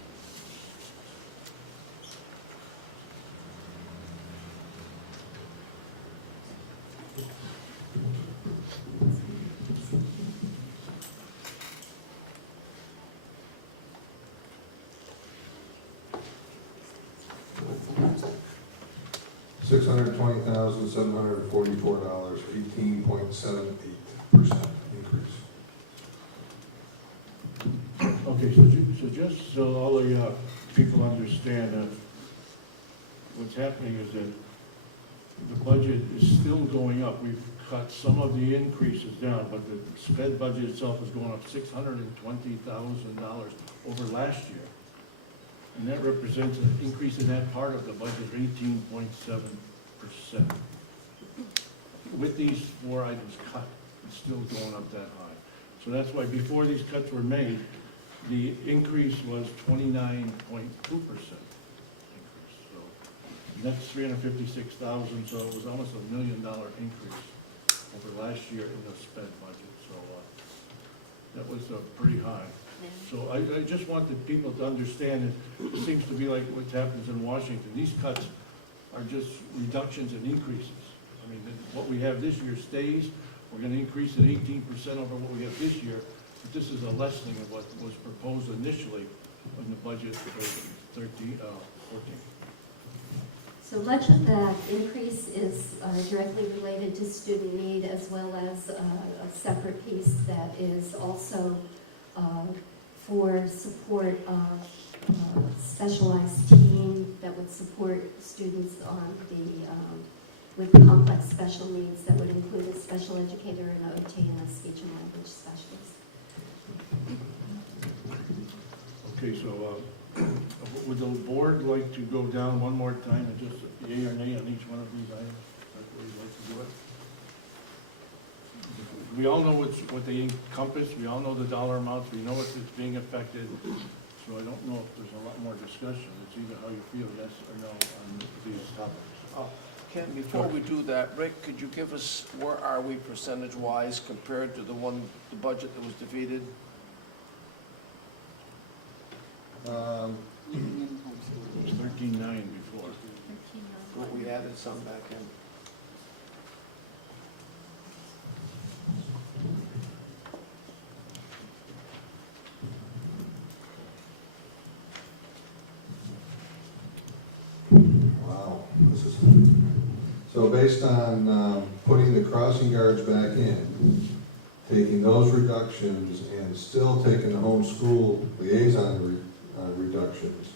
$620,744, 18.78% increase. Okay, so just so all the people understand, what's happening is that the budget is still going up. We've cut some of the increases down, but the sped budget itself is going up $620,000 over last year. And that represents an increase in that part of the budget of 18.7%. With these 4 items cut, it's still going up that high. So that's why before these cuts were made, the increase was 29.2%. That's $356,000, so it was almost $1 million increase over last year in the sped budget, so that was pretty high. So I just want the people to understand that it seems to be like what happens in Washington. These cuts are just reductions and increases. I mean, what we have this year stays. We're going to increase it 18% over what we have this year, but this is a lessening of what was proposed initially in the budget for 14. So much of that increase is directly related to student need, as well as a separate piece that is also for support of specialized team that would support students on the with complex special needs, that would include a special educator, an OT, and a speech and language specialist. Okay, so would the board like to go down one more time and just yea or nay on each one of these items? That's the way you'd like to do it? We all know what they encompass, we all know the dollar amounts, we know what's being affected, so I don't know if there's a lot more discussion. It's either how you feel, yes or no, on these topics. Ken, before we do that, Rick, could you give us, where are we percentage-wise compared to the budget that was defeated? 13.9 before. What we added some back in. Wow, this is, so based on putting the crossing guards back in, taking those reductions and still taking the homeschool liaison reductions,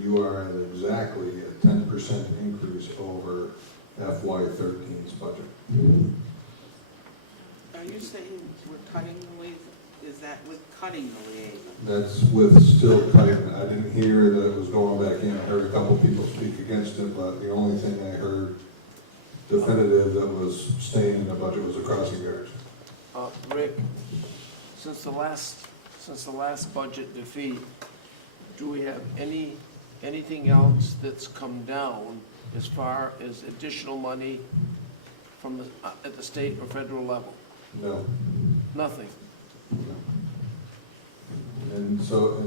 you are at exactly a 10% increase over FY13's budget. Are you saying we're cutting the liaison? Is that with cutting the liaison? That's with still cutting. I didn't hear that it was going back in. I heard a couple people speak against it, but the only thing I heard definitive that was staying in the budget was the crossing guards. Rick, since the last budget defeat, do we have anything else that's come down as far as additional money from at the state or federal level? No. Nothing. And so,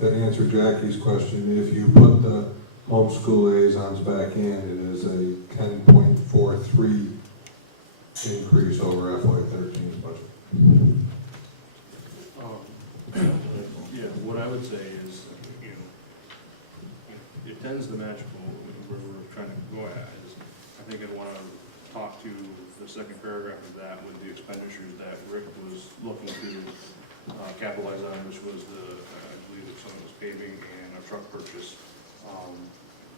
to answer Jackie's question, if you put the homeschool liaisons back in, it is a 10.43 increase over FY13's budget. Yeah, what I would say is, it tends to match where we're trying to go at. I think I'd want to talk to the second paragraph of that with the expenditures that Rick was looking to capitalize on, which was I believe that some of it was paving and a truck purchase,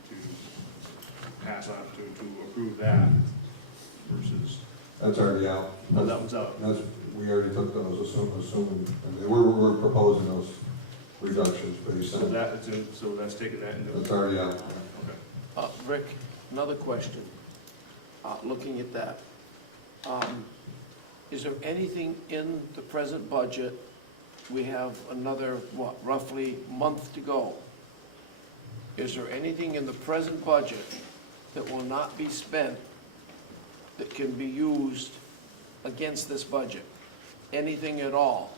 to pass on, to approve that versus. That's already out. Oh, that one's out. We already took those, assuming, and we're proposing those reductions based on. So that's taking that into. That's already out. Okay. Rick, another question. Looking at that, is there anything in the present budget? We have another, roughly month to go. Is there anything in the present budget that will not be spent that can be used against this budget? Anything at all?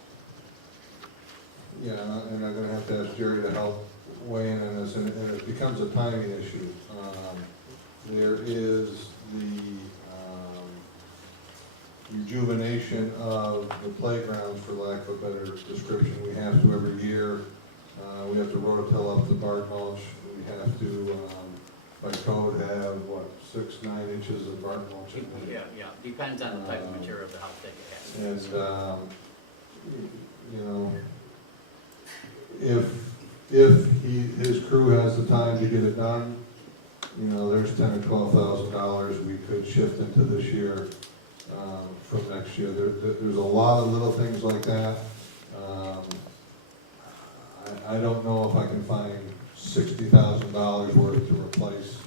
Yeah, and I'm going to have to ask Jerry to help weigh in on this, and it becomes a timing issue. There is the rejuvenation of the playgrounds, for lack of a better description. We have to every year. We have to rototill up the bark mulch. We have to by code have, what, 6, 9 inches of bark mulch in it. Yeah, depends on the type of material, how thick it has. And, you know, if his crew has the time to get it done, you know, there's $10,000 or $12,000 we could shift into this year from next year. There's a lot of little things like that. I don't know if I can find $60,000 worth to replace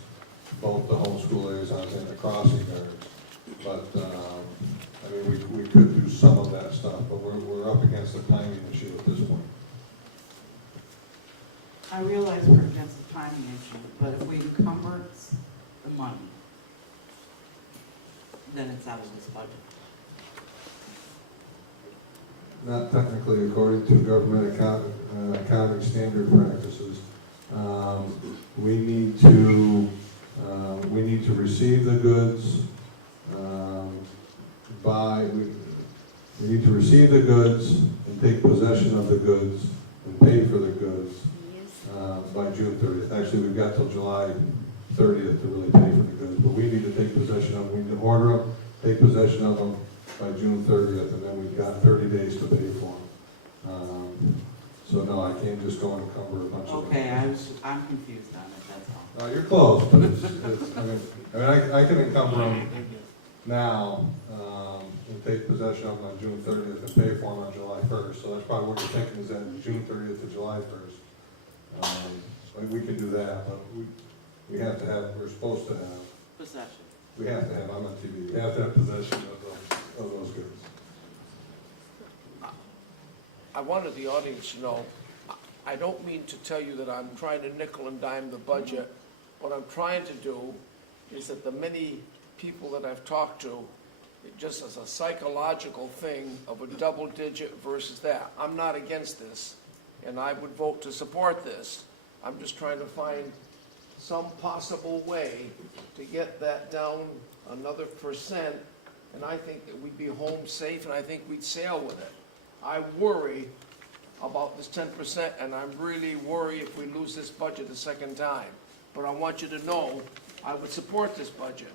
both the homeschool liaisons and the crossing guards. But, I mean, we could do some of that stuff, but we're up against a timing issue at this point. I realize we're against a timing issue, but if we encumber the money, then it's out of this budget. Not technically, according to government accounting standard practices. We need to receive the goods, we need to receive the goods and take possession of the goods and pay for the goods by June 30th. Actually, we've got till July 30th to really pay for the goods, but we need to take possession of them. We need to order them, take possession of them by June 30th, and then we've got 30 days to pay for them. So no, I can't just go and encumber a bunch of them. Okay, I'm confused on it, that's all. No, you're close, but I can encumber them now, and take possession of them on June 30th and pay for them on July 1st. So that's probably what you're thinking, is that June 30th to July 1st. So we can do that, but we have to have, we're supposed to have. Possession. We have to have, I'm on TV, we have to have possession of those goods. I wanted the audience to know, I don't mean to tell you that I'm trying to nickel and dime the budget. What I'm trying to do is that the many people that I've talked to, it just as a psychological thing of a double digit versus that. I'm not against this, and I would vote to support this. I'm just trying to find some possible way to get that down another %, and I think that we'd be home safe, and I think we'd sail with it. I worry about this 10%, and I'm really worried if we lose this budget a second time. But I want you to know, I would support this budget,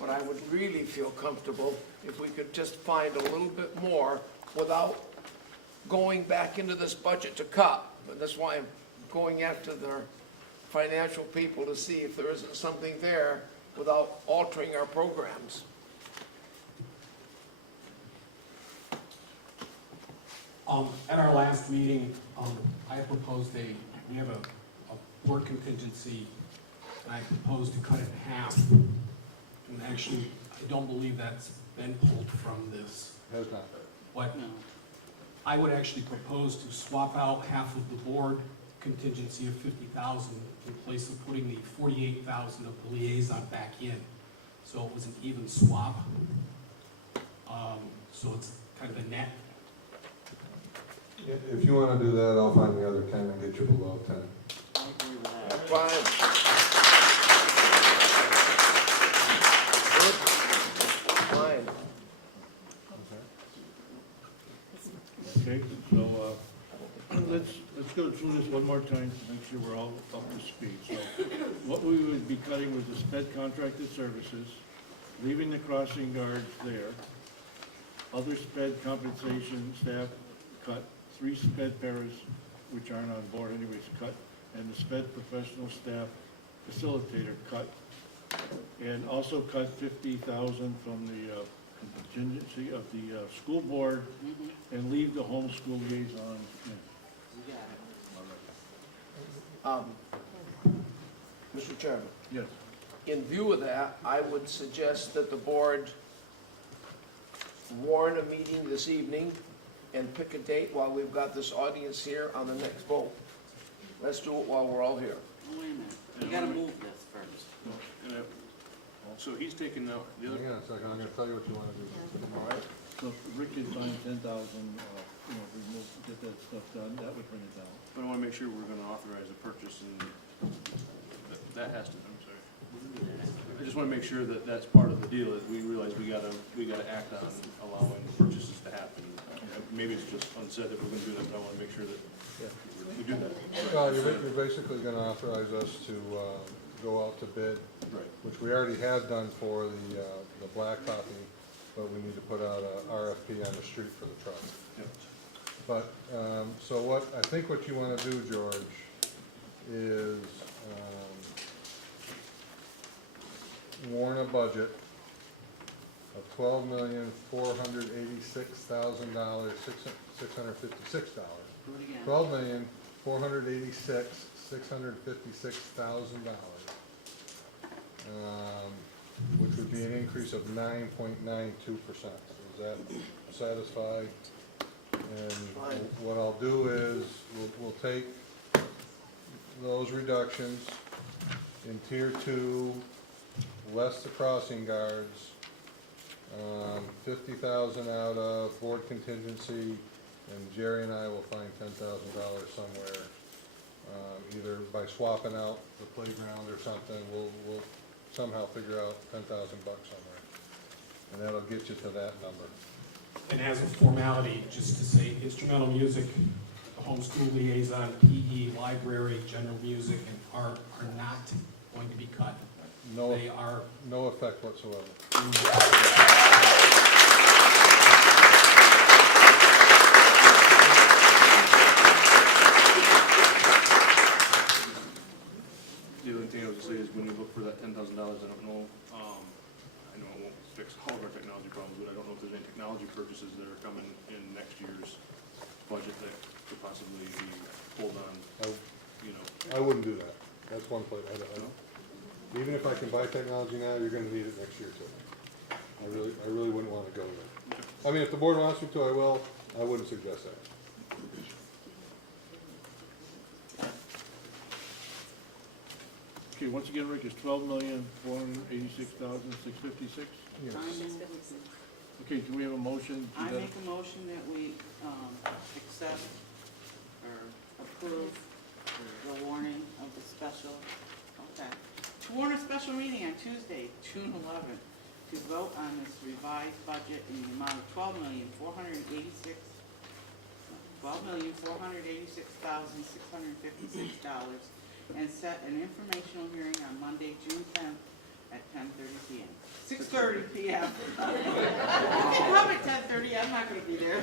but I would really feel comfortable if we could just find a little bit more without going back into this budget to cut. But that's why I'm going after the financial people to see if there isn't something there without altering our programs. At our last meeting, I proposed we have a board contingency, and I proposed to cut it in half. And actually, I don't believe that's been pulled from this. Has not. What? No. I would actually propose to swap out half of the board contingency of $50,000 in place of putting the $48,000 of the liaison back in. So it was an even swap. So it's kind of a net. If you want to do that, I'll find the other 10 and get you below 10. I agree with that. Fine. Fine. Okay, so, let's go through this one more time to make sure we're all up to speed. So, what we would be cutting was the sped contracted services, leaving the crossing guards there, other sped compensation staff cut, 3 sped paras, which aren't on board anyways, cut, and the sped professional staff facilitator cut, and also cut $50,000 from the contingency of the school board, and leave the homeschool liaison in. Mr. Chairman. Yes. In view of that, I would suggest that the board warn a meeting this evening and pick a date while we've got this audience here on the next vote. Let's do it while we're all here. Wait a minute, we gotta move this first. So he's taking the other. Hang on a second, I'm going to tell you what you want to do. All right? So if Rick can find 10,000, if we get that stuff done, that would bring it down. But I want to make sure we're going to authorize the purchase, and that has to, I'm sorry. I just want to make sure that that's part of the deal, that we realize we gotta act on allowing purchases to happen. Maybe it's just unsaid that we're going to do that, but I want to make sure that we do that. Well, you're basically going to authorize us to go out to bid, Right. which we already had done for the black copy, but we need to put out a RFP on the street for the truck. Yep. But, so I think what you want to do, George, is warn a budget of $12,486,656. Do it again. $12,486,656,000, which would be an increase of 9.92%. Does that satisfy? And what I'll do is, we'll take those reductions in tier 2, less the crossing guards, 50,000 out of board contingency, and Jerry and I will find $10,000 somewhere, either by swapping out the playground or something. We'll somehow figure out $10,000 somewhere, and that'll get you to that number. And as a formality, just to say, instrumental music, the homeschool liaison, PE, library, general music, and art are not going to be cut. No, They are. no effect whatsoever. The other thing I would say is when you look for that $10,000, I don't know, I know it won't fix all of our technology problems, but I don't know if there's any technology purchases that are coming in next year's budget that could possibly be pulled on, you know. I wouldn't do that. That's one place, I don't. Even if I can buy technology now, you're gonna need it next year too. I really wouldn't wanna go there. I mean, if the board wants me to, I will. I wouldn't suggest that. Okay, once again, Rick, it's $12,486,656? Yes. Okay, do we have a motion? I make a motion that we accept or approve the warning of the special, okay. Warn a special meeting on Tuesday, June 11th, to vote on this revised budget in the amount of $12,486,656 and set an informational hearing on Monday, June 10th at 10:30 p.m. 6:30 p.m. Come at 10:30, I'm not gonna be there.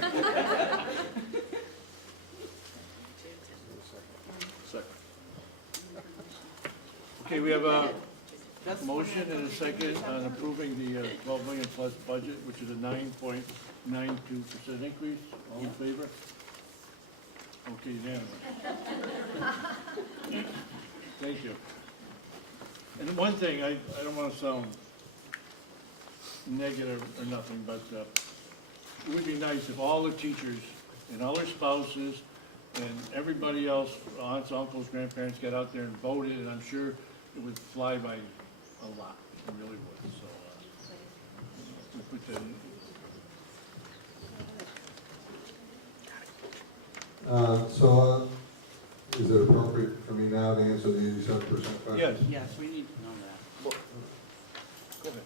Second. Okay, we have a motion and a second on approving the 12 million plus budget, which is a 9.92% increase. All in favor? Okay, unanimous. Thank you. And one thing, I don't want to sound negative or nothing, but it would be nice if all the teachers and all their spouses and everybody else, aunts, uncles, grandparents, got out there and voted, and I'm sure it would fly by a lot. It really would. So we put that in. Is it appropriate for me now to answer the 87% question? Yes. Yes, we need to know that. Go ahead.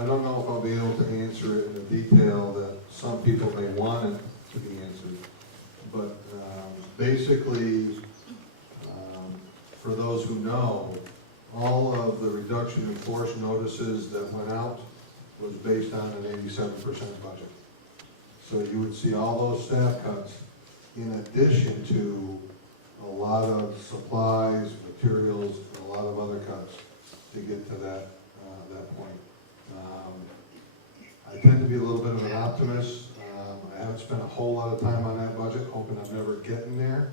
I don't know if I'll be able to answer it in the detail that some people may want it to be answered, but basically, for those who know, all of the reduction in force notices that went out was based on an 87% budget. So you would see all those staff cuts in addition to a lot of supplies, materials, and a lot of other cuts to get to that point. I tend to be a little bit of an optimist. I haven't spent a whole lot of time on that budget, hoping I'm never getting there.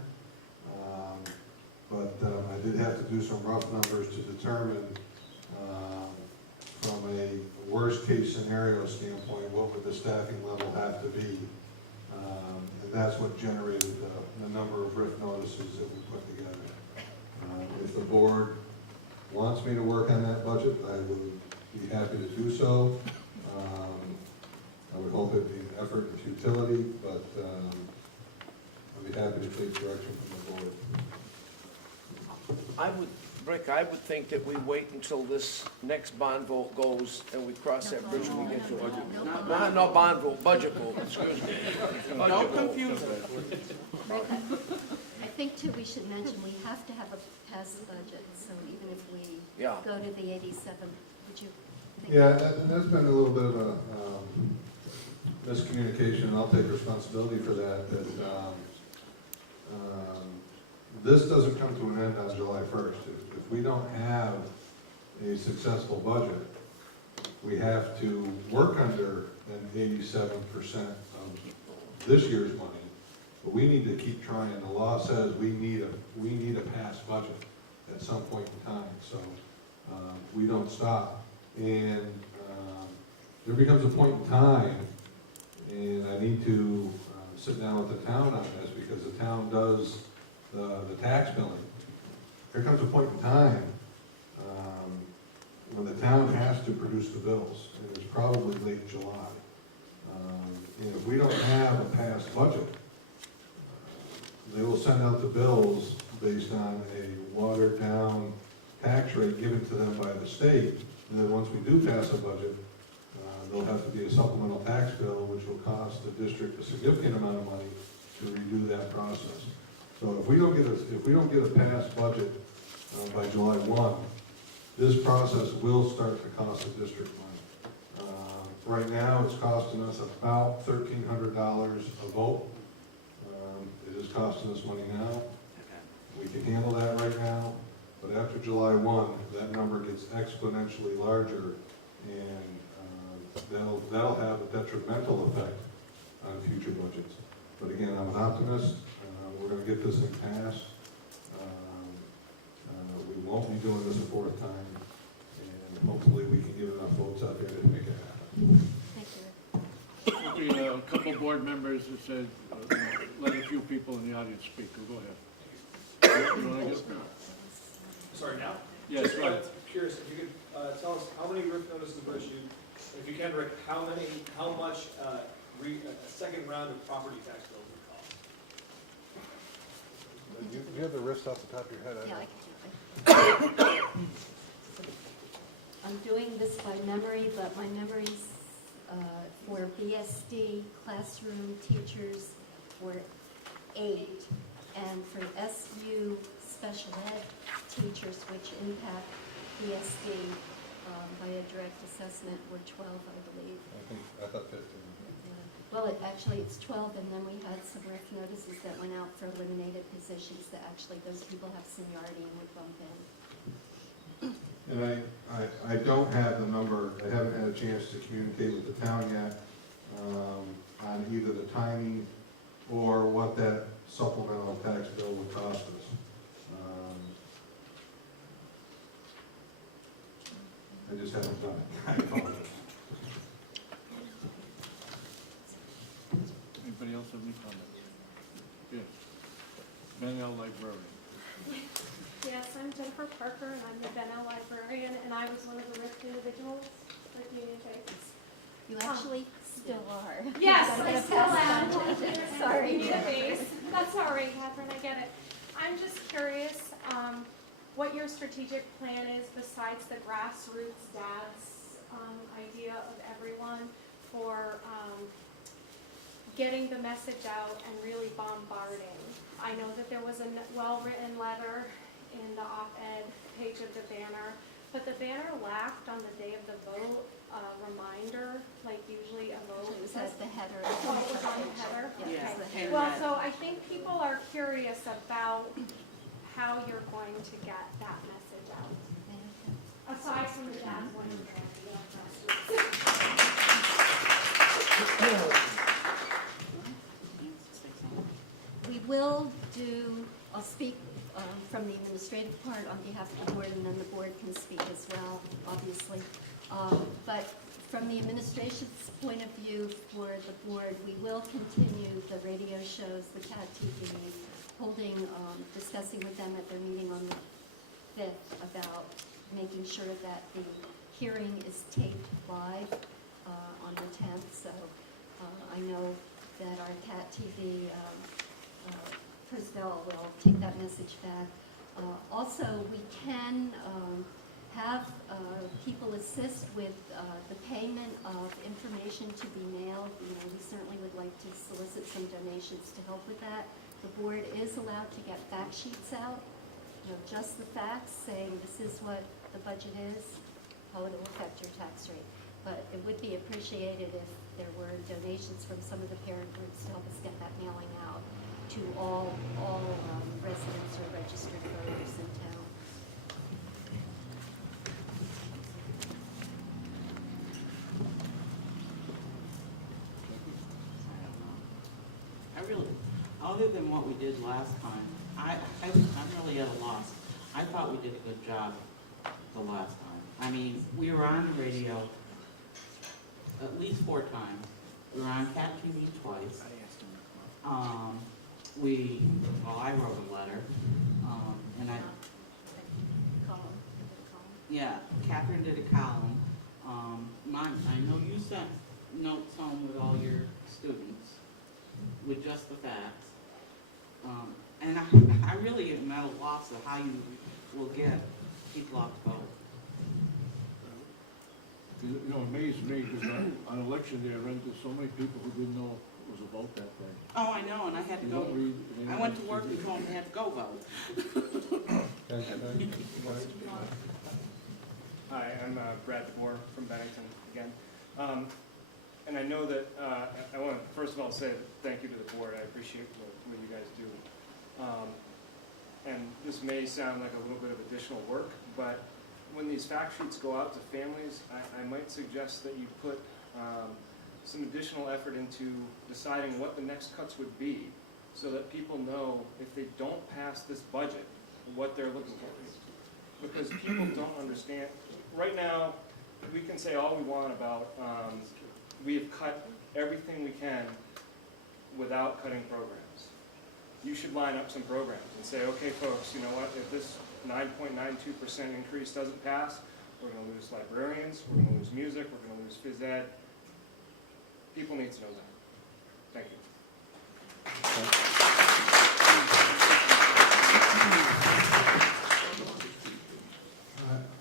But I did have to do some rough numbers to determine from a worst case scenario standpoint, what would the staffing level have to be? And that's what generated the number of RIF notices that we put together. If the board wants me to work on that budget, I would be happy to do so. I would hope it'd be an effort and futility, but I'd be happy to take direction from the board. Rick, I would think that we wait until this next bond vote goes and we cross that bridge when we get to it. Not bond vote, budget vote, excuse me. Don't confuse it. I think think too, we should mention, we have to have a passed budget, so even if we Yeah. go to the 87, would you think? Yeah, that's been a little bit of a miscommunication, and I'll take responsibility for that, this doesn't come to an end on July 1st. If we don't have a successful budget, we have to work under an 87% of this year's money, but we need to keep trying. The law says we need a passed budget at some point in time, so we don't stop. And there becomes a point in time, and I need to sit down with the town on this, because the town does the tax billing. There comes a point in time when the town has to produce the bills, and it's probably late July. And if we don't have a passed budget, they will send out the bills based on a watered-down tax rate given to them by the state. And then once we do pass a budget, there'll have to be a supplemental tax bill, which will cost the district a significant amount of money to redo that process. So if we don't get a passed budget by July 1, this process will start to cost the district money. Right now, it's costing us about $1,300 a vote. It is costing us money now. We can handle that right now, but after July 1, that number gets exponentially larger, and that'll have a detrimental effect on future budgets. But again, I'm an optimist. We're going to get this thing passed. We won't be doing this a fourth time, and hopefully we can get enough votes out there to make it happen. Thank you. Okay, a couple board members have said, let a few people in the audience speak. Go ahead. You wanna go? Sorry, now? Yes, Just, go ahead. Curious, if you could tell us how many roof notices were issued, and if you can, Rick, how much a second round of property tax bills would cost? Do you have the risk off the top of your head? Yeah, I can do it. I'm doing this by memory, but my memories for BSD classroom teachers were 8, and for SU special ed teachers, which impact BSD by a direct assessment, were 12, I believe. I thought 15. Well, it's 12, and then we had some ref notices that went out for eliminated positions that actually those people have seniority and would bump in. And I don't have the number, I haven't had a chance to communicate with the town yet on either the timing or what that supplemental tax bill would cost us. I just haven't done it. I apologize. Anybody else have any comments? Yes. Bennington librarian. Yes, I'm Jennifer Parker, and I'm the Bennington librarian, and I was one of the RIFT individuals at Union Face. You actually still are. Yes, You I gotta still pass am. it on. Sorry. Union Face. That's all right, Catherine, I get it. I'm just curious what your strategic plan is besides the grassroots dads idea of everyone for getting the message out and really bombarding. I know that there was a well-written letter in the op-ed page of the banner, but the banner lacked on the day of the vote a reminder, like usually a vote. It was at the header. Oh, it was on the header? Yes, the Okay. header. Well, so I think people are curious about how you're going to get that message out. Aside from the dads wanting to We will do, I'll speak from the administrative part on behalf of the board, and then the board can speak as well, obviously. But from the administration's point of view for the board, we will continue the radio shows, the CAT TV, discussing with them at their meeting on the 5th about making sure that the hearing is taped live on the 10th. So I know that our CAT TV personnel will take that message back. Also, we can have people assist with the payment of information to be mailed. You know, we certainly would like to solicit some donations to help with that. The board is allowed to get fact sheets out, just the facts, saying this is what the budget is, how it will affect your tax rate. But it would be appreciated if there were donations from some of the parent groups to help us get that mailing out to all residents or registered voters in town. I really, other than what we did last time, I'm really at a loss. I thought we did a good job the last time. I mean, we were on the radio at least 4 times. We were on Cat TV twice. I wrote a letter, and yeah, Catherine did a column. I know you sent notes home with all your students, with just the facts. And I really am at a loss of how you will get people out to vote. It amazed me, because on election day, I ran into so many people who didn't know it was a vote that day. Oh, I know, and I had to go. I went to work and home and had to go vote. Hi, I'm Brad DeBoer from Bennington again. And I know that, I want to first of all say thank you to the board. I appreciate what you guys do. And this may sound like a little bit of additional work, but when these fact sheets go out to families, I might suggest that you put some additional effort into deciding what the next cuts would be, so that people know if they don't pass this budget, what they're looking for. Because people don't understand. Right now, we can say all we want about, we have cut everything we can without cutting programs. You should line up some programs and say, okay, folks, you know what, if this 9.92% increase doesn't pass, we're going to lose librarians, we're going to lose music, we're going to lose phys ed. People need to know that. Thank you.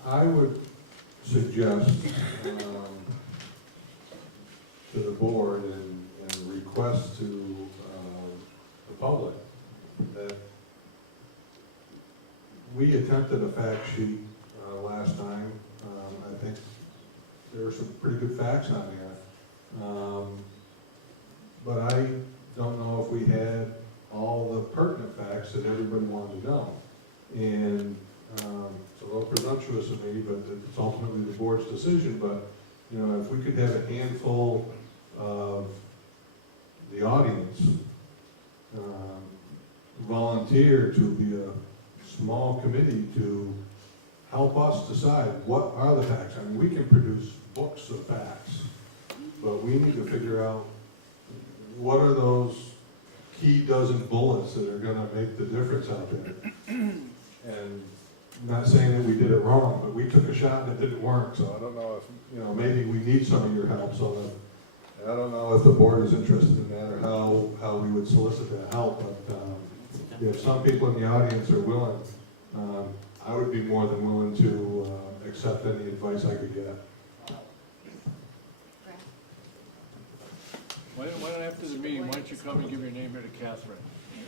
I would suggest to the board and request to the public that we attempted a fact sheet last time. I think there are some pretty good facts on there. But I don't know if we had all the pertinent facts that everybody wanted to know. And it's a little presumptuous of me, but it's ultimately the board's decision. But if we could have a handful of the audience volunteer to be a small committee to help us decide what are the facts. I mean, we can produce books of facts, but we need to figure out what are those key dozen bullets that are going to make the difference out there. And I'm not saying that we did it wrong, but we took a shot and it didn't work. So I don't know if, maybe we need some of your help. So that, I don't know if the board is interested in that or how we would solicit that help. But if some people in the audience are willing, I would be more than willing to accept any advice I could get. Why don't after the meeting, why don't you come and give your name here to Catherine?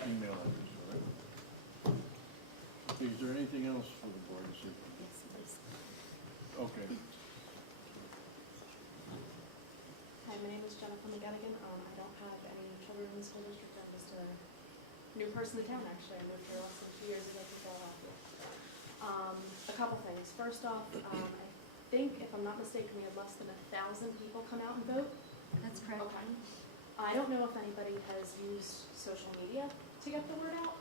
Email address, all right? Okay, is there anything else for the board this evening? Yes, please. Okay. Hi, my name is Jennifer McGettigan. I don't have any children in the school district. I'm just a new person in town, actually. I moved here less than 2 years ago to Philadelphia. A couple things. First off, I think, if I'm not mistaken, we had less than 1,000 people come out and vote. That's correct. Okay. I don't know if anybody has used social media to get the word out.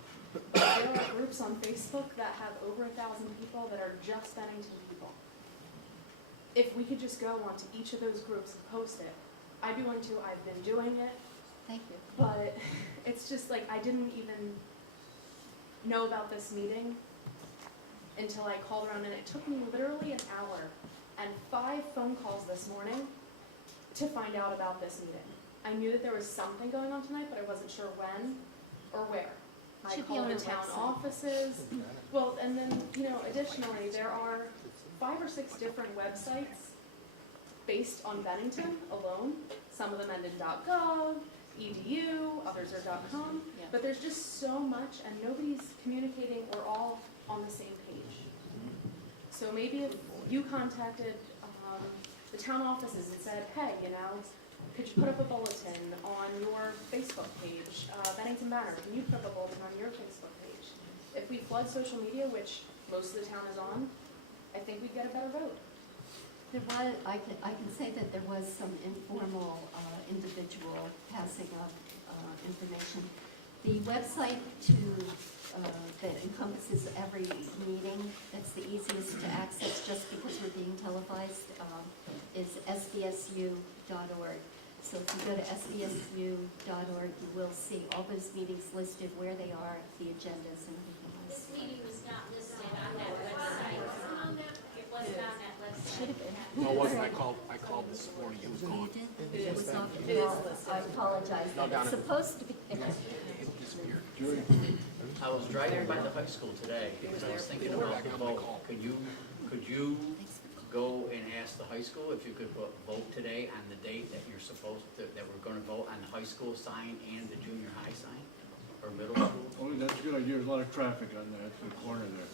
There are groups on Facebook that have over 1,000 people that are just Bennington people. If we could just go onto each of those groups and post it, I'd be willing to. I've been doing it. Thank you. But it's just like I didn't even know about this meeting until I called around, and it took me literally an hour and 5 phone calls this morning to find out about this meeting. I knew that there was something going on tonight, but I wasn't sure when or where. I Should be called on the our town website. offices. Well, and then, additionally, there are 5 or 6 different websites based on Bennington alone. Some of them end in .gov, .edu, others are .com, Yeah. but there's just so much and nobody's communicating or all on the same page. So maybe if you contacted the town offices and said, hey, could you put up a bulletin on your Facebook page? Bennington Banner, can you put up a bulletin on your Facebook page? If we flood social media, which most of the town is on, I think we'd get a better vote. There was, I can say that there was some informal, individual passing of information. The website that encompasses every meeting, that's the easiest to access just because we're being televised, is sbsu.org. So if you go to sbsu.org, you will see all those meetings listed, where they are, the agendas and everything else. This meeting was not listed on that website. It wasn't on that website. Should have been. No, it wasn't. I called this morning. It was gone. It was not, I apologize. No, down It's at- supposed to be there. It disappeared. I was driving by the high school today, because I was thinking about the vote. Could you go and ask the high school if you could vote today on the date that you're supposed to, that we're gonna vote on the high school sign and the junior high sign, or middle school? Oh, that's a good idea, there's a lot of traffic on that, the corner there.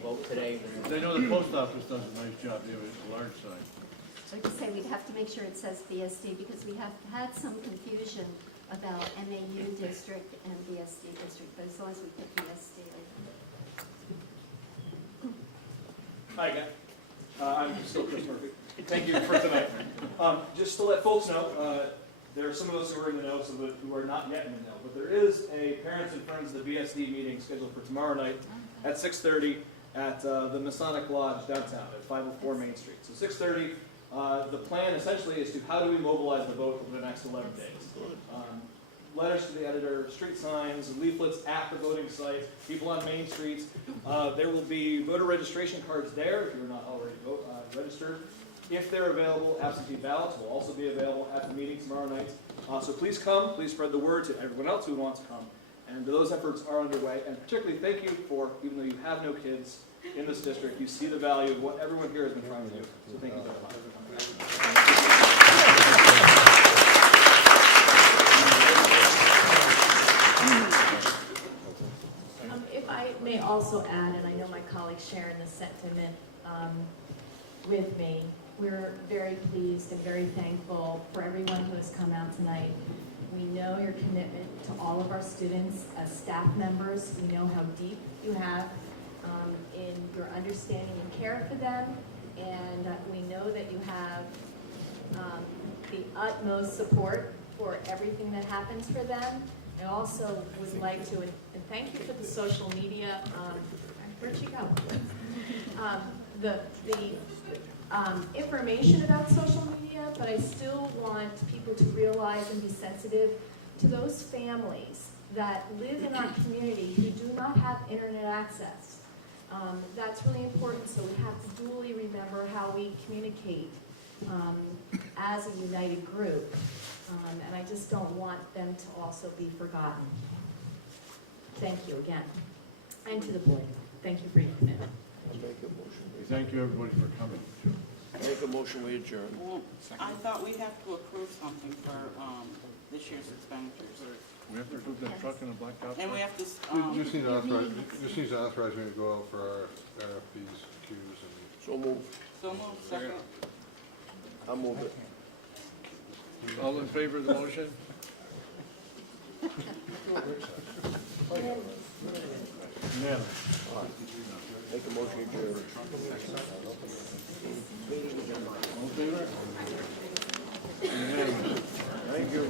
Vote today. I know the post office does a nice job, they have a large sign. So to say, we'd have to make sure it says BSD, because we have had some confusion about MAU district and BSD district, but as long as we put BSD. Hi again. I'm still Chris Murphy. Thank you for tonight. Just to let folks know, there are some of us who are in the know, some of us who are not yet in the know, but there is a Parents and Friends of the BSD meeting scheduled for tomorrow night at 6:30 at the Masonic Lodge downtown at 504 Main Street. So 6:30. The plan essentially is to how do we mobilize the vote over the next 11 days. Letters to the editor, street signs, leaflets at the voting site, people on main streets. There will be voter registration cards there if you're not already registered. If they're available, absentee ballots will also be available at the meeting tomorrow night. So please come, please spread the word to everyone else who wants to come. And those efforts are underway. And particularly thank you for, even though you have no kids in this district, you see the value of what everyone here has been trying to do. So thank you very much. If I may also add, and I know my colleagues share in the sentiment with me, we're very pleased and very thankful for everyone who has come out tonight. We know your commitment to all of our students as staff members. We know how deep you have in your understanding and care for them, and we know that you have the utmost support for everything that happens for them. I also would like to, and thank you for the social media, where'd she go? The information about social media, but I still want people to realize and be sensitive to those families that live in our community who do not have internet access. That's really important, so we have to duly remember how we communicate as a united group. And I just don't want them to also be forgotten. Thank you again. And to the board, thank you for your commitment. I'll make a motion. Thank you, everybody, for coming. Make a motion, we adjourn. Well, I thought we have to approve something for this year's expenditures. We have to approve that truck and the blacktop. And we have to, Just need to authorize me to go out for our RFPs, Qs, and. So move. so move, second. I'll move it. All in favor of the motion? Unanimous. Make a motion, adjourn. All in favor? Unanimous. Thank you.